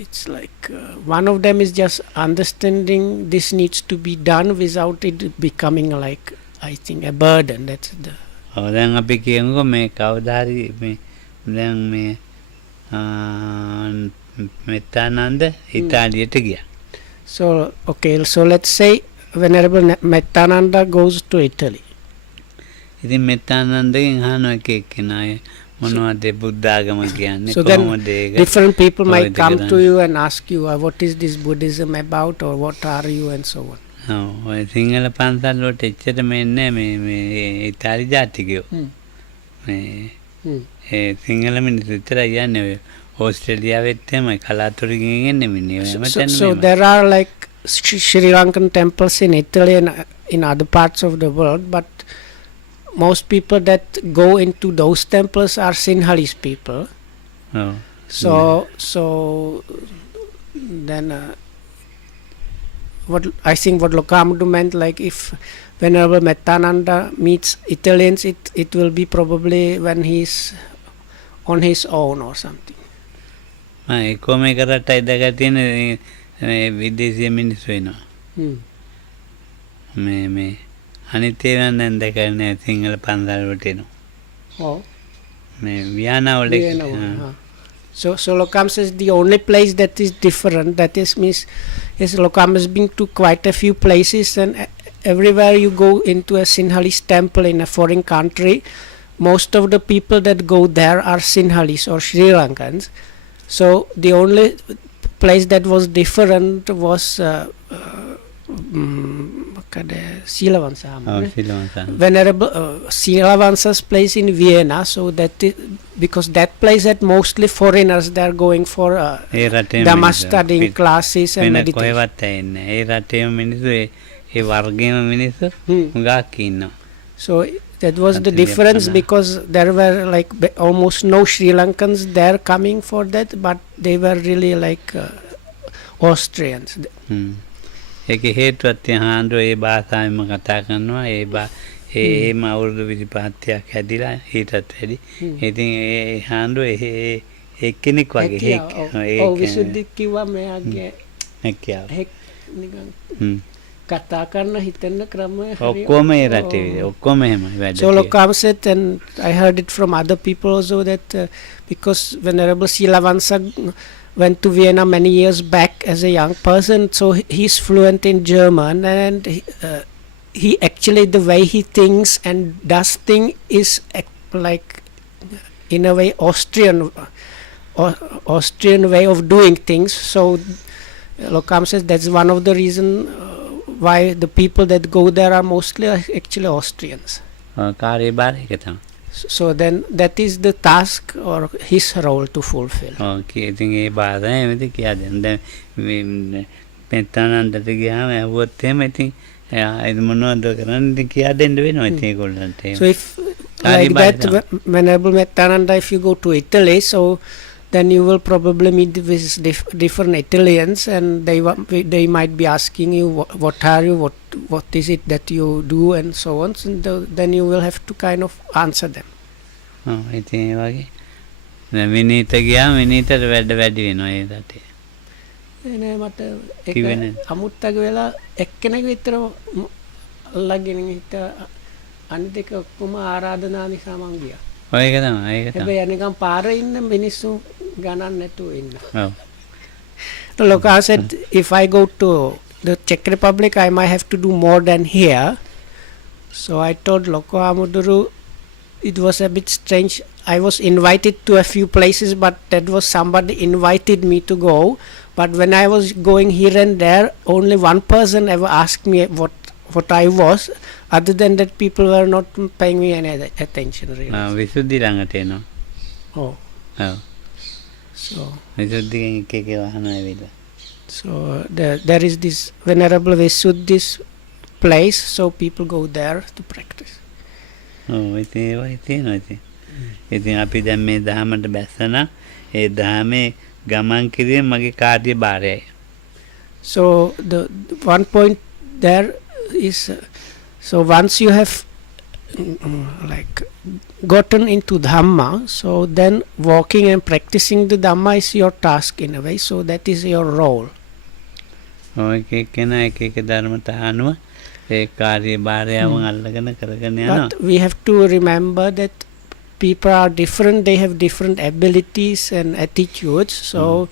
it's like one of them is just understanding this needs to be done without it becoming like, I think, a burden. That's the. ඔව් දැන් අපි කියමුකෝ මේ කවදාහරි මේ දැන් මේ මෙත්තානන්ද ඉතාලියට ගියා. So okay, so let's say Venerable Mettananda goes to Italy. ඉතින් මෙත්තානන්දගෙන් අහනවා එක එක්කෙනා මොනවද බුද්ධ ආගම කියන්නේ So then කොහොමද ඒක different people might පවිත්‍ර come to කරන්නේ? you and ask you, what is this Buddhism about, or what are you, and so on. ඔව් ඔය සිංහල පන්සල් වලට එච්චරම එන්නේ මේ ඉතාලි ජාතිකයෝ මේ Hmm. ඒ සිංහල මිනිස්සු විතරයි යන්නේ ඔය ඕස්ට්‍රේලියාවෙත් එහෙමයි කලාතුරකින් එන්නේ මිනිස්සු So, හැමතැනම so එහෙමයි. there are like Sri Lankan temples in Italy and in other parts of the world, but most people that go into those temples are Sinhalese people. ඔව් So then what I think what Lokamudu meant, like if Venerable Mettananda meets Italians, it will be probably when he's on his own or something. එක්කෝ මේක රටයි දැකලා තියෙන මේ විදේශීය මිනිස්සු එනවා Hmm. මේ අනිත් ඒවා දැන් දැකලා නැහැ සිංහල පන්සල් වලට එනවා Oh. මේ වියනා වල Vienna one, huh. So Lokam says the only place that is different, that is means, yes, Lokam has been to quite a few places, and everywhere you go into a Sinhalese temple in a foreign country, most of the people that go there are Sinhalese or Sri Lankans. So the only place that was different was Silavansa. ඔව් ශ්‍රීලංකාව Venerable Silavansa's place in Vienna, so that because that place had mostly foreigners, they are going for ඒ රටේ Dhamma studying classes and වෙන meditation. කොහෙවත් ඇන්නේ ඒ රටේම මිනිස්සු ඒ වර්ගයේම මිනිස්සු Hmm. හුඟක් ඉන්නවා So that was the Something difference, different, because there were like almost no Sri Lankans there coming for that, but they were really like Austrians. ඒක හේතුවත් තියෙන ආන්දෝ ඒ භාෂාවෙන්ම කතා කරනවා ඒම අවුරුදු 25ක් හැදිලා ඊටත් වැඩි ඉතින් ඒ ආන්දෝ එක්කෙනෙක් වගේ Oh, විසුද්ධි කිව්වා මෙයාගේ හැකියාව හෙක් නිකන් කතා කරන හිතෙන්න ක්‍රමය හරි. ඔක්කොම ඒ රටේ ඔක්කොම එහෙමයි වැඩ So Lokam said, and I heard it from other people also, that because Venerable Silavansa went to Vienna many years back as a young person, so he's fluent in German, and he actually, the way he thinks and does thing is like in a way Austrian way of doing things. So Lokam says that's one of the reason why the people that go there are mostly actually Austrians. කාර්යභාරය ඒක තමයි So then that is the task or his role to fulfill. ඉතින් ඒ භාෂාව එමෙති කියා දෙන්න දැන් පෙත්තනන්දට ගියාම ඇහුවොත් එහෙම ඉතින් එයා මොනවද කරන්නේ ඉතින් කියා දෙන්න වෙනවා ඉතින් ඒගොල්ලන්ට එහෙම. So if like that, Venerable Mettananda, if you go to Italy, so then you will probably meet with different Italians, and they might be asking you, what are you, what is it that you do, and so on. So then you will have to kind of answer them. ඉතින් ඒ වගේ දැන් විනීත ගියාම විනීතට වැඩි වෙනවා ඒ රටේ. නෑ මට කිව්වේ ඒක නේද? අමුත්තක වෙලා එක්කෙනෙක් විතර අල්ලගෙන හිට අනිත් එක ඔක්කොම ආරාධනා නිසා මං ගියා. ඔය ඒක තමයි ඒක තමයි. හැබැයි නිකන් පාරේ ඉන්න මිනිස්සු ගණන් නැතුව ඉන්න. ඔව්. Look, I said if I go to the Czech Republic, I might have to do more than here. So I told Loko Amuduru it was a bit strange. I was invited to a few places, but that was somebody invited me to go. But when I was going here and there, only one person ever asked me what I was. Other than that, people were not paying me any attention really. විසුද්ධි ළඟට එනවා. Oh, ඔව්. so විසුද්ධියෙන් එක එක වහන ඇවිල්ලා. so there is this Venerable Visuddhi's place, so people go there to practice. ඔව් ඉතින් ඒවා තියෙනවා ඉතින්. ඉතින් අපි දැන් මේ දහමට බැස්සනා ඒ දහමේ ගමන් කිරීම මගේ කාර්යභාරයයි. So the one point there is, so once you have like gotten into Dhamma, so then walking and practicing the Dhamma is your task in a way, so that is your role. ඔය කෙනා එක එක ධර්මතා අනුව ඒ කාර්යභාරයව අල්ලගෙන කරගෙන යනවා. But we have to remember that people are different, they have different abilities and attitudes, so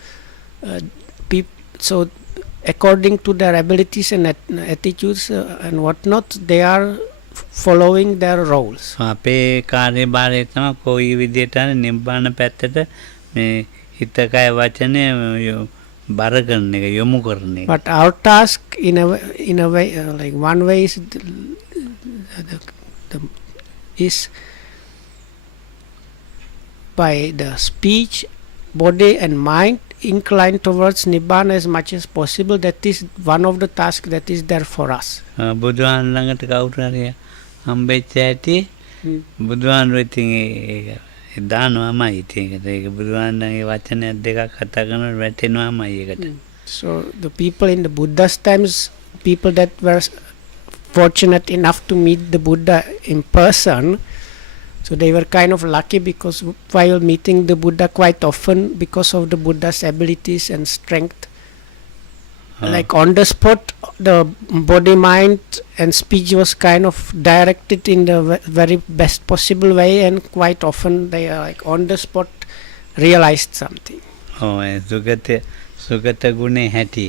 so according to their abilities and attitudes and whatnot, they are following their roles. අපේ කාර්යභාරය තමයි කොයි විදිහට හරි නිබ්බාන පැත්තට මේ හිත කය වචනය බර කරන එක යොමු කරන එක. But our task in a way, like one way is is by the speech, body and mind inclined towards nibbana as much as possible. That is one of the tasks that is there for us. බුදුහාන් ළඟට කවුරු හරි හම්බෙච්ච ඇටි බුදුහාන් ඉතින් ඒ දානවාමයි ඉතින් ඒක බුදුහාන්ගේ වචනයක් දෙකක් කතා කරනකොට වැටෙනවාමයි ඒකට. So the people in the Buddha's times, people that were fortunate enough to meet the Buddha in person, so they were kind of lucky because while meeting the Buddha quite often, because of the Buddha's abilities and strength, like on the spot, the body, mind and speech was kind of directed in the very best possible way, and quite often they are like on the spot realized something. ඒ සුගත ගුණේ හැටි.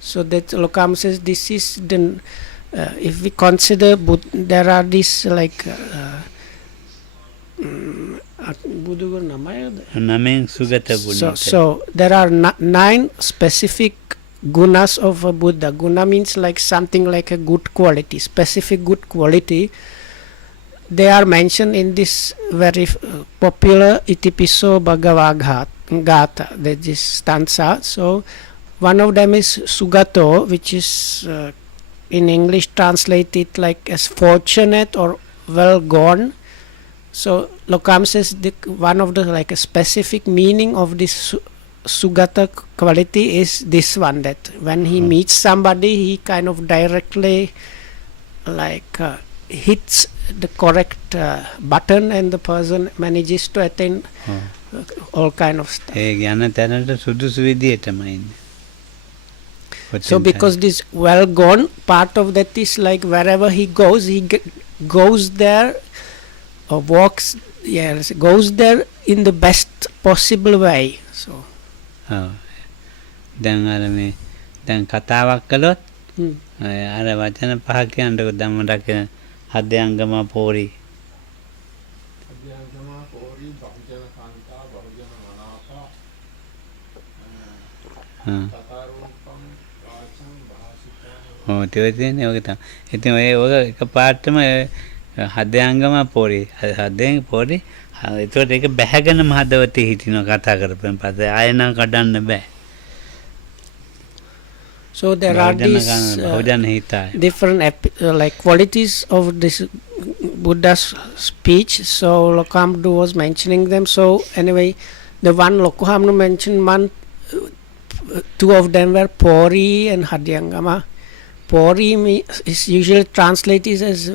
So that Lokam says this is the if we consider there are these like Budugur namayada. නමෙන් සුගත ගුණ. So there are 9 specific gunas of a Buddha. Guna means like something like a good quality, specific good quality. They are mentioned in this very popular Itipiso Bhagavad Gata, that is stanza. So one of them is Sugato, which is in English translated like as fortunate or well gone. So Lokam says one of the like a specific meaning of this Sugata quality is this one, that when he meets somebody, he kind of directly like hits the correct button, and the person manages to attain all kind of stuff. ඒ යන තැනට සුදුසු විදියටම ඉන්නේ. So because this well gone part of that is like wherever he goes, he goes there or walks, yes, goes there in the best possible way. So දැන් අර මේ දැන් කතාවක් කළොත් අර වචන පහක් කියන්නකො ධම්මඩක හදයංගම පෝරි බහුජන කාන්තා බහුජන මනාපා තතරූපම් වාචං භාසිතා. තේරෙන්නේ ඔය තමයි. ඉතින් ඔය එකපාරටම හදයංගම පෝරි හදෙන් පෝරි ඒතකොට ඒක බැහැගෙනම හදවතේ හිටිනවා කතා කරපෙන් පස්සේ ආයෙ නම් කඩන්න බෑ. So there are these different like qualities of this Buddha's speech. So Lokamdu was mentioning them. So anyway, the one Lokamdu mentioned, two of them were Pori and Hadyangama. Pori is usually translated as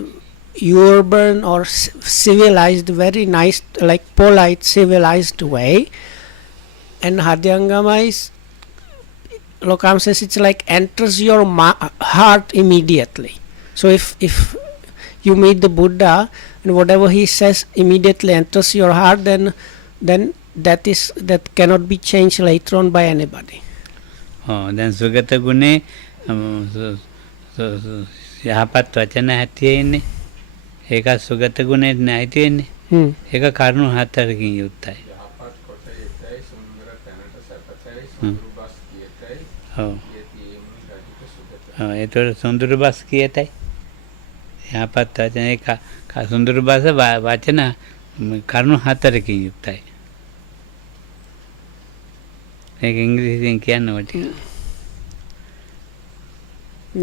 urban or civilized, very nice, like polite, civilized way. And Hadyangama is, Lokam says, it's like enters your heart immediately. So if you meet the Buddha and whatever he says immediately enters your heart, then that cannot be changed later on by anybody. දැන් සුගත ගුණේ යහපත් වචන හැටියෙන්නේ ඒක සුගත ගුණේ නැයි තියෙන්නේ. ඒක කරුණු 4කින් යුක්තයි. යහපත් කොට යුක්තයි, සුන්දර තැනට සැපතයි, සුන්දර බස් කියතයි. ඒතර සුන්දර බස් කියතයි. යහපත් වචන ඒක සුන්දර බස් වචන කරුණු 4කින් යුක්තයි. ඒක ඉංග්‍රීසියෙන් කියන්න වටින.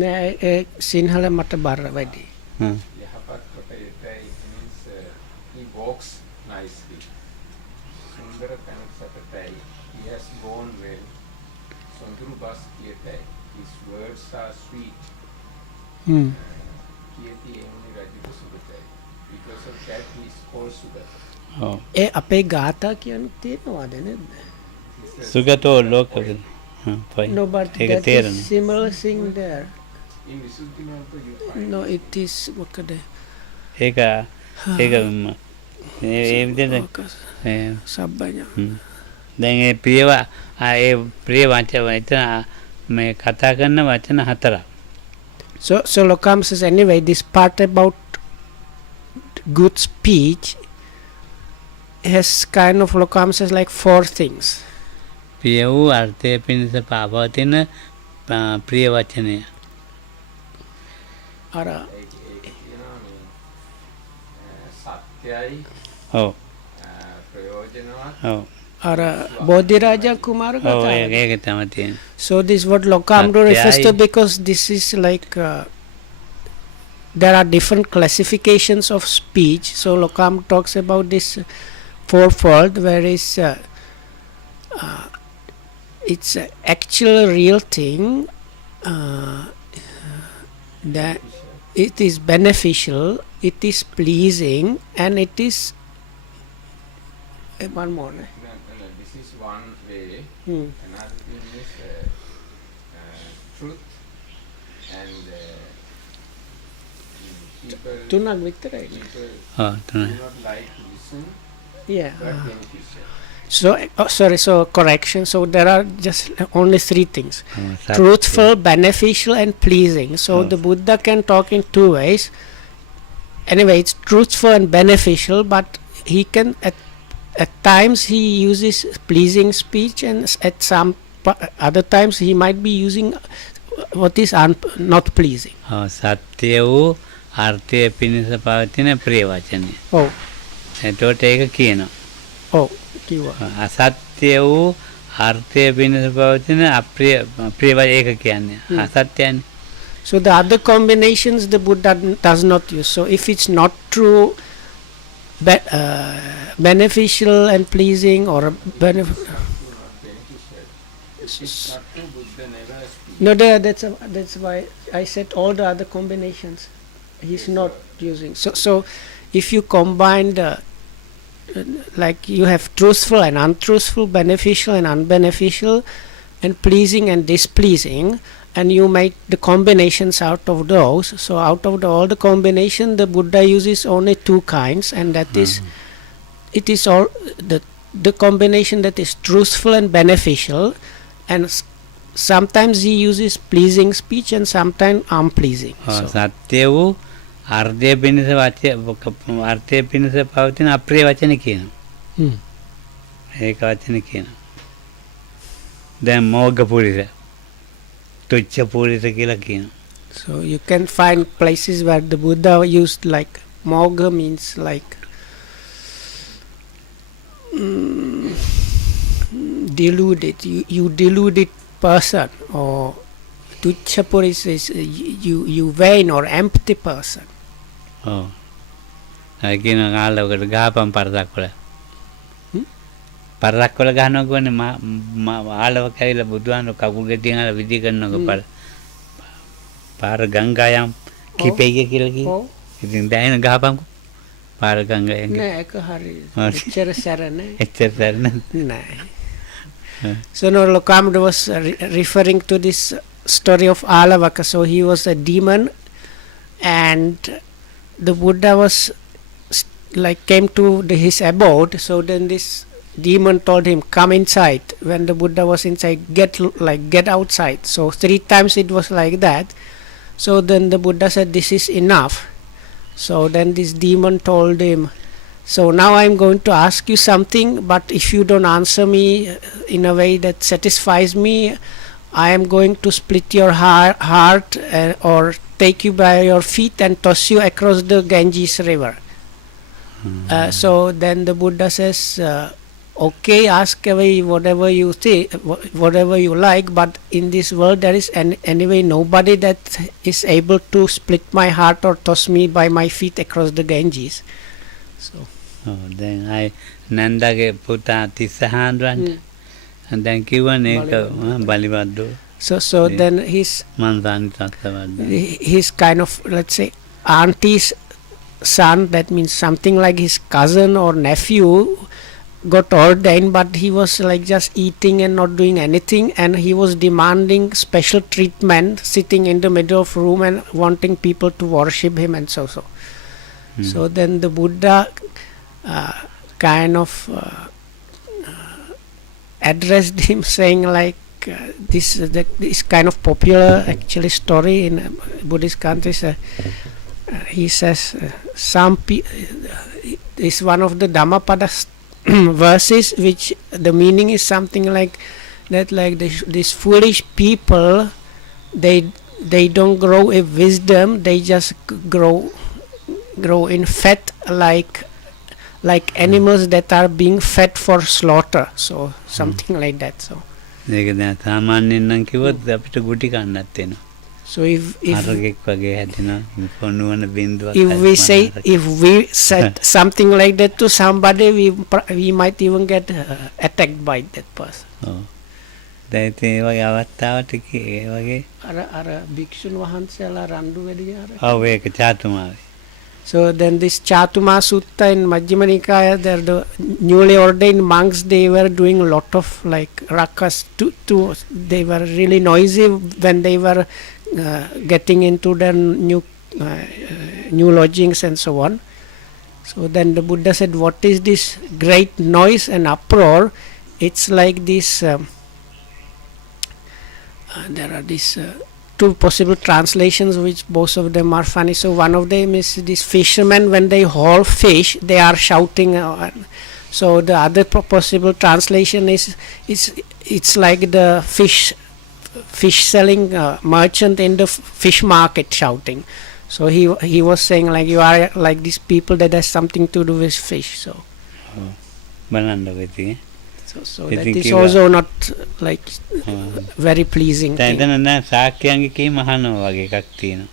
නෑ ඒ සිංහල මට බර වැඩි. යහපත් කොට යුක්තයි means he walks nicely. සුන්දර තැනට සැපතයි. He has born well. සුන්දර bus කියතයි. His words are sweet. කියති එන්නේ Rajitha සුගතයි. Because of that he is called Sugata. ඒ අපේ ගාථා කියන්න තියෙනවද නේද? Sugato local. No, but that is similar thing there. In Visuddhimagga you find. No, it is මොකද? ඒක ඒ විදිහට සබ්බඤ්ඤ. දැන් ඒ ප්‍රිය වචන මේ කතා කරන වචන 4ක්. So Lokam says anyway, this part about good speech has kind of, Lokam says, like 4 things. ප්‍රිය වූ අර්ථය පිණිස පවතින ප්‍රිය වචනය. Or සත්‍යයි ඔව් ප්‍රයෝජනවත් ඔව් or Bodhiraja Kumara ඔව් Gatha. ඒක තමයි තියෙන්නේ. So this is what Lokamdo refers to, because this is like there are different classifications of speech. So Lokam talks about this fourfold, where is it's a actual real thing, that it is beneficial, it is pleasing, and it is one more. No, this is one way. Hmm. Another thing is truth and people Tunak විතරයි. ඔව් do තමයි. not like to listen Yeah. but beneficial. So, sorry, so correction. So there are just only 3 things: ඔව්, සත්‍ය. truthful, beneficial, and pleasing. So Oh. the Buddha can talk in 2 ways. Anyway, it's truthful and beneficial, but he can at times he uses pleasing speech, and at some other times he might be using what is not pleasing. ඔව් සත්‍ය වූ අර්ථය පිණිස පවතින ප්‍රිය වචනය. Oh, එතකොට ඒක කියනවා. oh, kiwa. අසත්‍ය වූ අර්ථය පිණිස පවතින අප්‍රිය ප්‍රිය ඒක කියන්නේ. අසත්‍යයනේ. So the other combinations the Buddha does not use. So if it's not true, beneficial and pleasing, or Beneficial. If it's not true, Buddha never speaks. no, that's why I said all the other combinations he's not using. So if you combine the like you have truthful and untruthful, beneficial and unbeneficial, and pleasing and displeasing, and you make the combinations out of those. So out of all the combination, the Buddha uses only 2 kinds, and that is, it is all the combination that is truthful and beneficial, and sometimes he uses pleasing speech and sometimes unpleasing. So, සත්‍ය වූ අර්ථය පිණිස අර්ථය පිණිස පවතින අප්‍රිය වචන කියනවා. hmm. ඒක වචන කියනවා. දැන් මෝග පුරිස තුච්ඡ පුරිස කියලා කියනවා. So you can find places where the Buddha used like Mogha means like deluded, you deluded person, or Tuchapur is you vain or empty person. ඔව්. අය කියනවා කාලවකට ගහපම් පරදක් වල. පරදක් වල ගහනවා කියන්නේ ආලව කැවිලා බුදුහාම කකුල් ගෙඩියන් අර විදි කරනකො පාර ගංගායම් කිපෙයිය කියලා කිව්වා. Oh, ඉතින් දැන් ගහපම්කෝ පාර ගංගායම්. නෑ ඒක හරි. හරි. එච්චර සැර නෑ. එච්චර සරණ. Nෑ. So no, Lokamda was referring to this story of Alavaka. So he was a demon, and the Buddha was came to his abode. So then this demon told him, come inside. When the Buddha was inside, get outside. So 3 times it was like that. So then the Buddha said, this is enough. So then this demon told him, so now I'm going to ask you something, but if you don't answer me in a way that satisfies me, I am going to split your heart or take you by your feet and toss you across the Ganges river. So then the Buddha says, okay, ask away whatever you think, whatever you like, but in this world there is anyway nobody that is able to split my heart or toss me by my feet across the Ganges. So දැන් අය නන්දගේ පුතා 30 හාන්දුරන්ට දැන් කිව්වනේ ඒක බලවද්දෝ. So then මන්දානි තත්ත්වවද්ද. his kind of, let's say, auntie's son, that means something like his cousin or nephew, got ordained, but he was like just eating and not doing anything, and he was demanding special treatment, sitting in the middle of room and wanting people to worship him and so. So then the Buddha kind of addressed him, saying like, this kind of popular actually story in Buddhist countries. He says is one of the Dhammapada verses, which the meaning is something like that, like these foolish people, they don't grow in wisdom, they just grow in fat, like animals that are being fed for slaughter, so something like that. So ඒක දැන් සාමාන්‍යයෙන් නම් කිව්වොත් අපිට ගුටි කන්නත් වෙනවා. so if හරකෙක් වගේ හැදෙනවා. පොණුවන බින්දුවක්. if we said something like that to somebody, we might even get attacked by that person. ඔව්. දැන් ඉතින් ඒ වගේ අවස්ථාවට ඒ වගේ අර භික්ෂුන් වහන්සේලා රණ්ඩු වැඩි අර. ඔව් ඒක චාතුමාවේ. So then this Chatuma Sutta in Majjhima Nikaya, there the newly ordained monks, they were doing a lot of like rakas they were really noisy when they were getting into their new lodgings and so on. So then the Buddha said, what is this great noise and uproar? It's like this there are these two possible translations, which both of them are funny. So one of them is this fishermen, when they haul fish, they are shouting. So the other possible translation is it's like the fish selling merchant in the fish market shouting. So he was saying like, you are like these people that has something to do with fish. So බලන්නකො ඉතින්. So that is also not like very pleasing දැන් thing. එතන නෑ සාක්‍යයන්ගේ කී මහනවා වගේ එකක් තියෙනවා.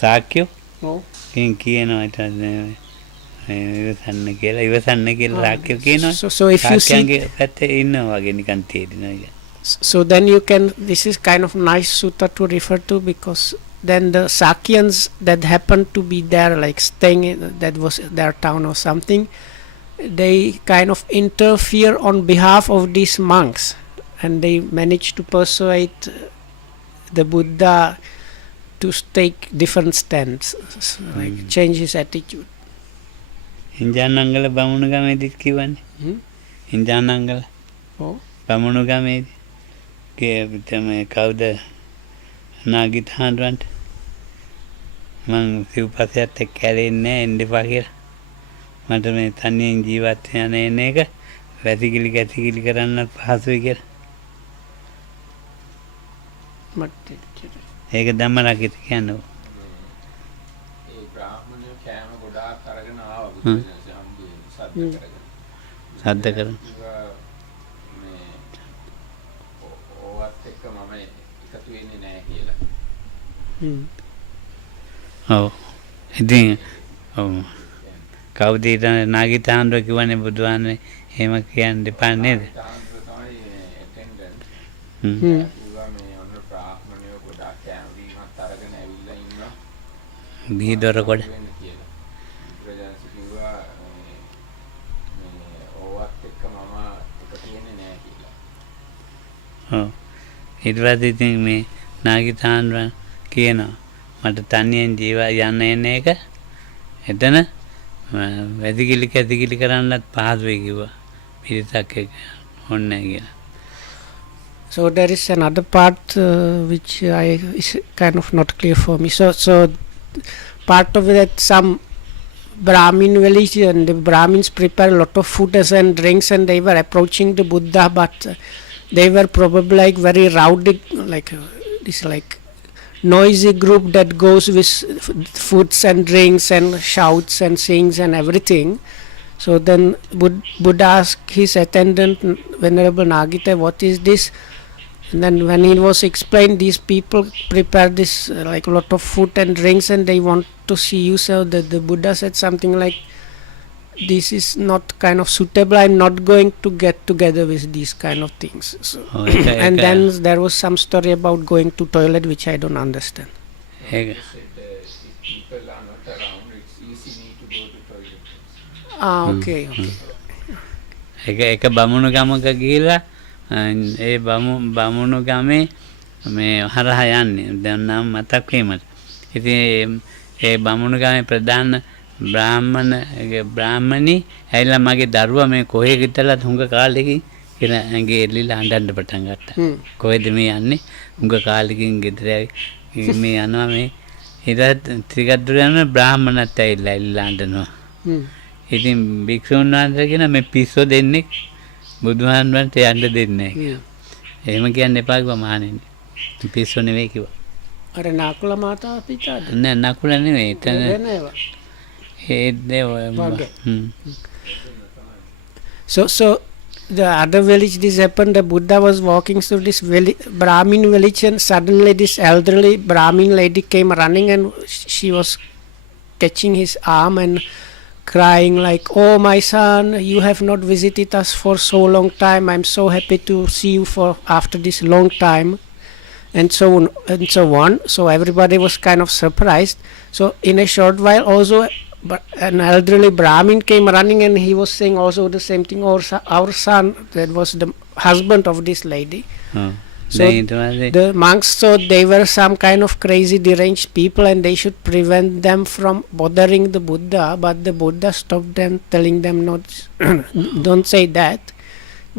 සාක්‍යෝ Oh. කියනවා ඊට ඉවසන්න කියලා සාක්‍යෝ කියනවා. So if you see, සාක්‍යයන්ගේ පැත්තේ ඉන්නවා වගේ නිකන් තියෙනවා. so then you can, this is kind of nice sutta to refer to, because then the Sakyans that happened to be there, like staying in, that was their town or something, they kind of interfere on behalf of these monks, and they managed to persuade the Buddha to take different stands, like change his attitude. හින්ජානංගල බමුණු ගමේදීත් කිව්වනේ. හින්ජානංගල. Oh. බමුණු ගමේදී මේ කවුද නාගිත් හාන්රන්ට මං සිව්පසයත් එක්ක ඇලෙන්නේ නැහැ එන්න එපා කියලා. මට මේ තනියෙන් ජීවත් වෙන එන එක වැසිකිලි කැසිකිලි කරන්නත් පහසුයි කියලා. ඒක ධම්මරකිත කියන්නේ. ඒ බ්‍රාහ්මණය කෑම ගොඩාක් අරගෙන ආවා බුදුරජාණන් වහන්සේ සද්ද කරන. මේ ඕවත් එක්ක මම එකතු වෙන්නේ නැහැ කියලා. ඔව්. ඉතින් ඔව්. කවුද ඊට නාගිත හාන්දුර කිව්වනේ බුදුහාමනේ එහෙම කියන්න දෙපා නේද? තාන්ත්‍ර තමයි ඇටෙන්ඩන්ට්. හ්ම්. කිව්වා මේ ඔන්න බ්‍රාහ්මණයෝ ගොඩාක් කෑම බීමත් අරගෙන ඇවිල්ලා ඉන්නවා. බීදොර කොට. වෙන්න කියලා. බුදුරජාණන් කිව්වා මේ ඕවත් එක්ක මම එකතු වෙන්නේ නැහැ කියලා. ඔව්. ඊට පස්සේ ඉතින් මේ නාගිත හාන්දුර කියනවා මට තනියෙන් යන්න එන එක එතන වැදිකිලි කැදිකිලි කරන්නත් පහසුයි කිව්වා. පිරිසක් එක්ක ඕනේ කියලා. So there is another part which is kind of not clear for me. So part of that, some Brahmin village, and the Brahmins prepare a lot of food and drinks, and they were approaching the Buddha, but they were probably like very rowdy, like this like noisy group that goes with foods and drinks and shouts and sings and everything. So then Buddha asked his attendant, Venerable Nagita, what is this? And then when he was explained, these people prepare this like a lot of food and drinks, and they want to see you. So the Buddha said something like, this is not kind of suitable, I'm not going to get together with these kind of things. So and then there was some story about going to toilet, which I don't understand. ඒක If people are not around, it's easy to go to toilet. Okay. එක බමුණු ගමක ගිහිල්ලා ඒ බමුණු ගමේ මේ හරහා යන්නේ දැන් නම් මතක් වීමට. ඉතින් ඒ බමුණු ගමේ ප්‍රධාන බ්‍රාහ්මණී ඇවිල්ලා මගේ දරුවා මේ කොහේ ගිතලා හුඟ කාලෙකින් කියලා ඇඟේ එල්ලිලා අඬන්න පටන් ගත්තා. Hmm. කොහෙද මේ යන්නේ? උඟ කාලෙකින් ගෙදර මේ යනවා මේ ඊට ටිකක් දුර යනවා බ්‍රාහ්මණත් ඇවිල්ලා එල්ලිලා අඬනවා. Hmm. ඉතින් භික්ෂුන් වහන්සේ කියන මේ පිස්සෝ දෙන්නෙක් බුදුහාමුදුරන්ට යන්න දෙන්නේ නැහැ. Yeah. එහෙම කියන්න එපා කිව්වා මහණෙනි. පිස්සෝ නෙවෙයි කිව්වා. අර නාකුල මාතාව පිටාද? නෑ නකුල නෙවෙයි. එතන වෙන ඒවා. ඒ දේ වගේ. So the other village this happened, the Buddha was walking through this Brahmin village, and suddenly this elderly Brahmin lady came running, and she was catching his arm and crying like, "Oh my son, you have not visited us for so long time. I'm so happy to see you for after this long time." And so on and so on. So everybody was kind of surprised. So in a short while also an elderly Brahmin came running, and he was saying also the same thing. Our son, that was the husband of this lady. So දැන් ඊට පස්සේ the monks thought they were some kind of crazy deranged people, and they should prevent them from bothering the Buddha. But the Buddha stopped them, telling them, "Not, don't say that.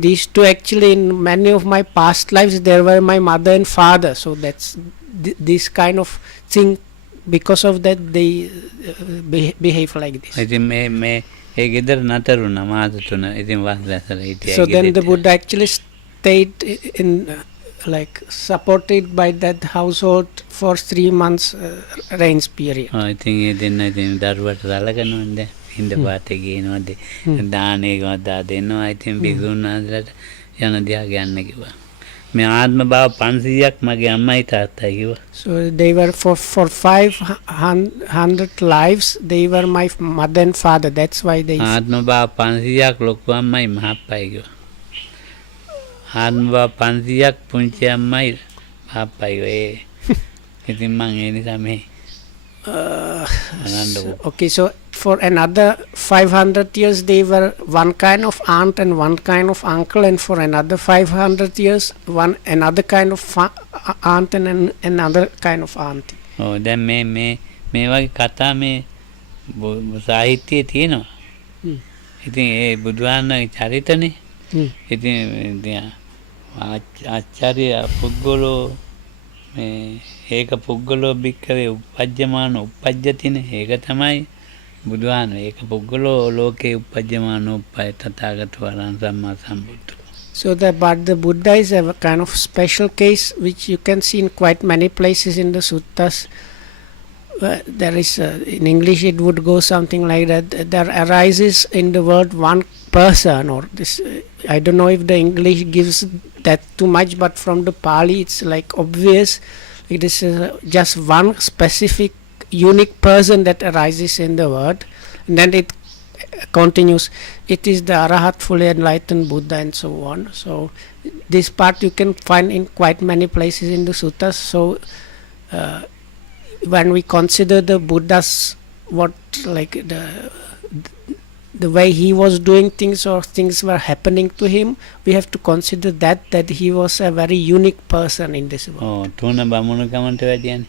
These two actually, in many of my past lives, there were my mother and father. So that's this kind of thing. Because of that, they behave like this." ඉතින් මේ ඒ ගෙදර නතර වුණා මාස 3. ඉතින් වාසලසල හිටියා. So then the Buddha actually stayed in like supported by that household for 3 months rains period. ඉතින් ඒ දෙන්න ඉතින් දරුවට සලකනවද? හිඳ පාතේ ගේනවද? දානේ ගොඩා දෙනවා. ඉතින් භික්ෂුන් වහන්සේලාට යන දිහා ගන්න කිව්වා. මේ ආත්ම භාව 500ක් මගේ අම්මයි තාත්තයි කිව්වා. So they were for 500 lives, they were my mother and father. That's why they ආත්ම භාව 500ක් ලොකු අම්මයි මහප්පයි කිව්වා. ආත්ම භාව 500ක් පුංචි අම්මයි මහප්පයි ඒ ඉතින් මං ඒ නිසා මේ okay, so for another 500 years they were one kind of aunt and one kind of uncle, and for another 500 years another kind of aunt and another kind of auntie. දැන් මේ වගේ කතා මේ සාහිත්‍යයේ තියෙනවා. ඉතින් ඒ බුදුහාමුදුරන්ගේ චරිතනේ. ඉතින් ආචාර්ය පුද්ගලෝ මේ ඒක පුද්ගලෝ බික්කවේ උපජ්ජමාන උපජ්ජතිනේ. ඒක තමයි බුදුහාමුදුරන්. ඒක පුද්ගලෝ ලෝකේ උපජ්ජමාන උපය තථාගත වරන් සම්මා සම්බුද්ධ. So but the Buddha is a kind of special case which you can see in quite many places in the suttas. There is in English it would go something like that. There arises in the world one person, or this I don't know if the English gives that too much, but from the Pali it's like obvious. It is just one specific unique person that arises in the world, and then it continues. It is the Arahat, fully enlightened Buddha, and so on. So this part you can find in quite many places in the suttas. So when we consider the Buddha's what like the way he was doing things, or things were happening to him, we have to consider that he was a very unique person in this world. තුන බමුණකමට වැඩියනේ.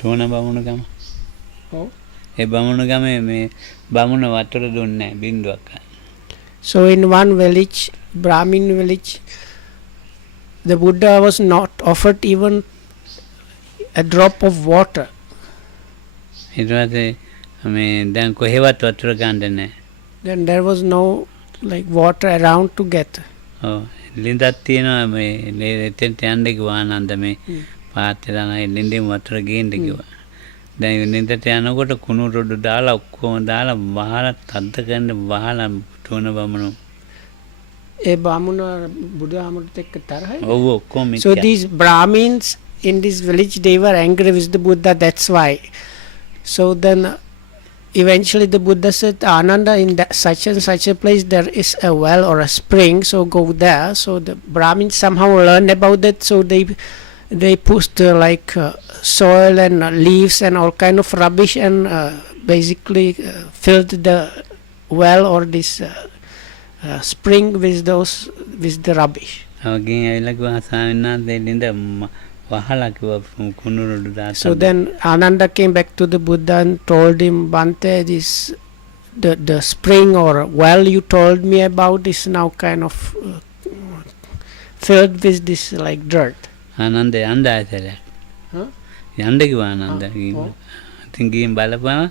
තුන බමුණකම. Oh. ඒ බමුණකමේ මේ බමුණ වතුර දුන්නේ නැහැ බින්දුවක්. So in one village, Brahmin village, the Buddha was not offered even a drop of water. ඊට පස්සේ මේ දැන් කොහෙවත් වතුර ගන්න නැහැ. Then there was no like water around to get. ලිඳක් තියෙනවා මේ එතෙන්ට යන්න කිව්වා ආනන්ද මේ පාත්‍රය දාලා ලිඳෙන් වතුර ගේන්න කිව්වා. දැන් ලිඳට යනකොට කුණු රොඩු දාලා ඔක්කොම දාලා වහලා තද්ද කරන්න වහලා තුන බමුණු. ඒ බමුණ බුදුහාමුදුරුවොත් එක්ක තරහයි. ඔව් ඔක්කොම. So these Brahmins in this village, they were angry with the Buddha, that's why. So then eventually the Buddha said, Ananda, in such and such a place there is a well or a spring, so go there. So the Brahmins somehow learned about that, so they pushed like soil and leaves and all kind of rubbish, and basically filled the well or this spring with the rubbish. So then Ananda came back to the Buddha and told him, Bhante, this the spring or well you told me about is now kind of filled with this like dirt. Ananda යන්න ආයතනයක්. Huh? යන්න කිව්වා ආනන්ද. ඔව්. ඉතින් ගිහින් බලපුවම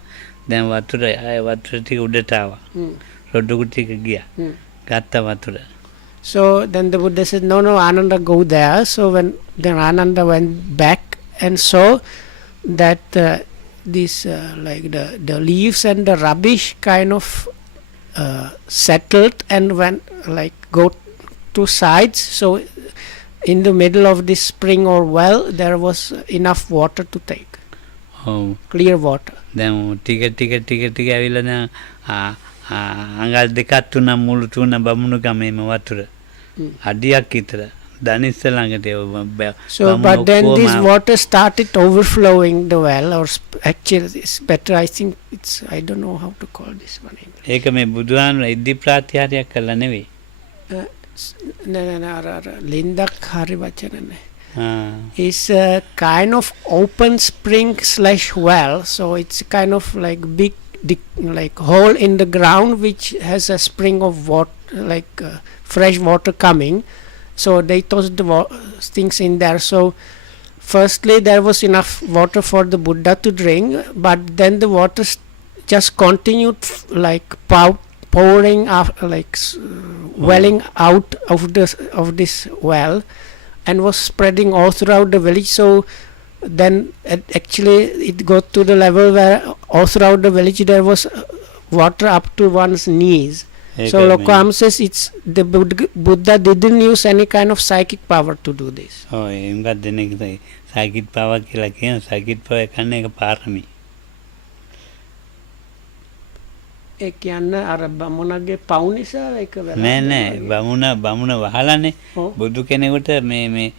දැන් වතුර වතුර ටික උඩට ආවා. Mm. රොඩ්ඩු ටික ගියා. Mm. ගත්ත වතුර. So then the Buddha said, no, Ananda, go there. So when then Ananda went back and saw that this like the leaves and the rubbish kind of settled and went like go to sides. So in the middle of this spring or well, there was enough water to take, ඔව්. clear water. දැන් ටික ටික ටික ටික ඇවිල්ලා දැන් අඟල් දෙකක් තුනක් මුළු තුන බමුණු ගමේම වතුර. අඩියක් විතර. දනිස්ස ළඟට So, but then this water started overflowing the well, or actually it's better, I think it's, I don't know how to call this one. ඒක මේ බුදුහාමුදුරුවෝ ඉදි ප්‍රාත්‍යාරයක් කළා නෙවෙයි. Lindak hari වචන නෑ. ආ. It's a kind of open spring / well, so it's kind of like big like hole in the ground which has a spring of water, like fresh water coming. So they tossed the things in there. So firstly there was enough water for the Buddha to drink, but then the water just continued like pouring out, like welling out of this well, and was spreading all throughout the village. So then actually it got to the level where all throughout the village there was water up to one's knees. So Lokam says it's the Buddha didn't use any kind of psychic power to do this. ඔව් ඒ මොකක්ද දෙන්නේ සයිකිට් power කියලා කියන සයිකිට් power කන්නේ එක පාරමී. ඒ කියන්නේ අර බමුණගේ පව් නිසා ඒක වෙලා නෑ නෑ බමුණ වහලානේ ඔව්. බුදු කෙනෙකුට මේ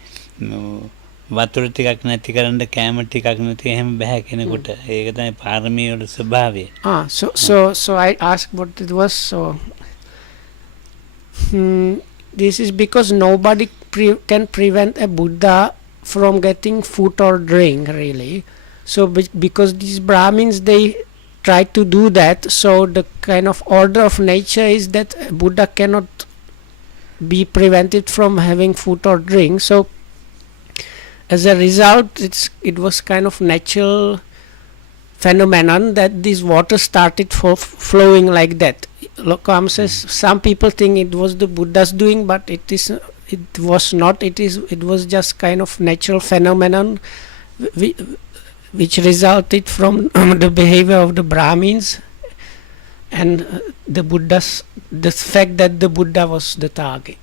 වතුර ටිකක් නැති කරන්න කැම ටිකක් නැති එහෙම බෑ කෙනෙකුට. ඒක තමයි පාරමී වල ස්වභාවය. So I asked what it was. So this is because nobody can prevent a Buddha from getting food or drink, really. So because these Brahmins, they try to do that, so the kind of order of nature is that a Buddha cannot be prevented from having food or drink. So as a result, it was kind of natural phenomenon that this water started flowing like that. Lokam says some people think it was the Buddha's doing, but it was not. It was just kind of natural phenomenon which resulted from the behavior of the Brahmins and the fact that the Buddha was the target.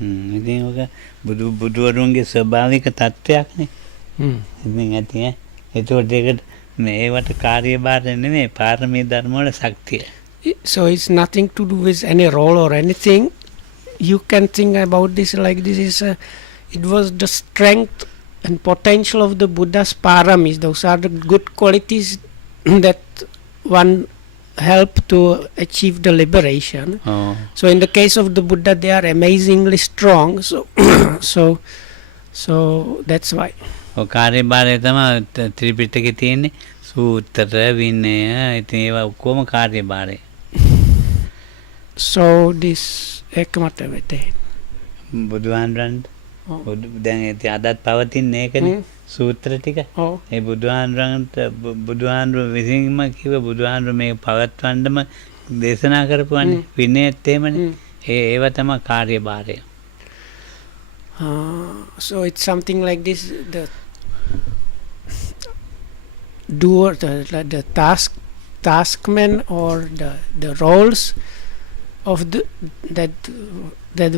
ඉතින් ඔක බුදුවරුන්ගේ ස්වභාවික තත්ත්වයක්නේ. ඉතින් ඇති ඒතකොට ඒකට මේවට කාර්යභාරය නෙමෙයි පාරමී ධර්ම වල ශක්තිය. So it's nothing to do with any role or anything. You can think about this like this is it was the strength and potential of the Buddha's paramis. Those are the good qualities that one help to achieve the liberation. Oh. So in the case of the Buddha, they are amazingly strong. So so that's why. ඔය කාර්යභාරය තමයි ත්‍රිපිටකේ තියෙන්නේ. සූත්‍ර විනය ඉතින් ඒවා ඔක්කොම කාර්යභාරය. So this එකමත වෙතේ. බුදුහාමුදුරන්ට දැන් ඒ අදත් පවතින්නේ ඒකනේ සූත්‍ර ටික. ඔව්. ඒ බුදුහාමුදුරුවෝ විසින්ම කිව්ව බුදුහාමුදුරුවෝ මේක පවත්වන්නම දේශනා කරපුවානේ විනයත් එහෙමනේ. ඒව තමයි කාර්යභාරය. So it's something like this. The doer, the taskmen, or the roles of that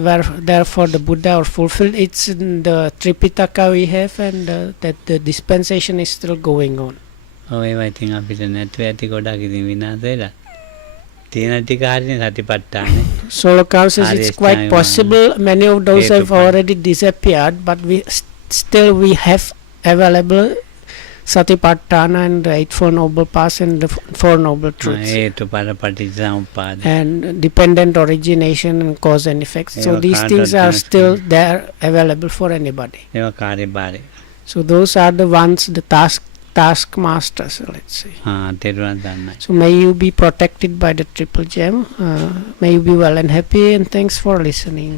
were there for the Buddha or fulfilled. It's in the Tripitaka we have, and that the dispensation is still going on. ඔව් ඒවා ඉතින් අපිට නැතුව ඇති ගොඩක් ඉතින් විනාශ වෙලා. තියෙන ටික හරිනේ සතිපට්ඨානේ. So Lokam says it's quite possible many of those have already disappeared, but we have available Satipatthana and the Eightfold Noble Paths and the Four Noble Truths. And dependent origination and cause and effect. So these things are still there, available for anybody. So those are the ones, the taskmasters, let's say. තෙරුවන් සරණයි. So may you be protected by the triple gem. May you be well and happy, and thanks for listening.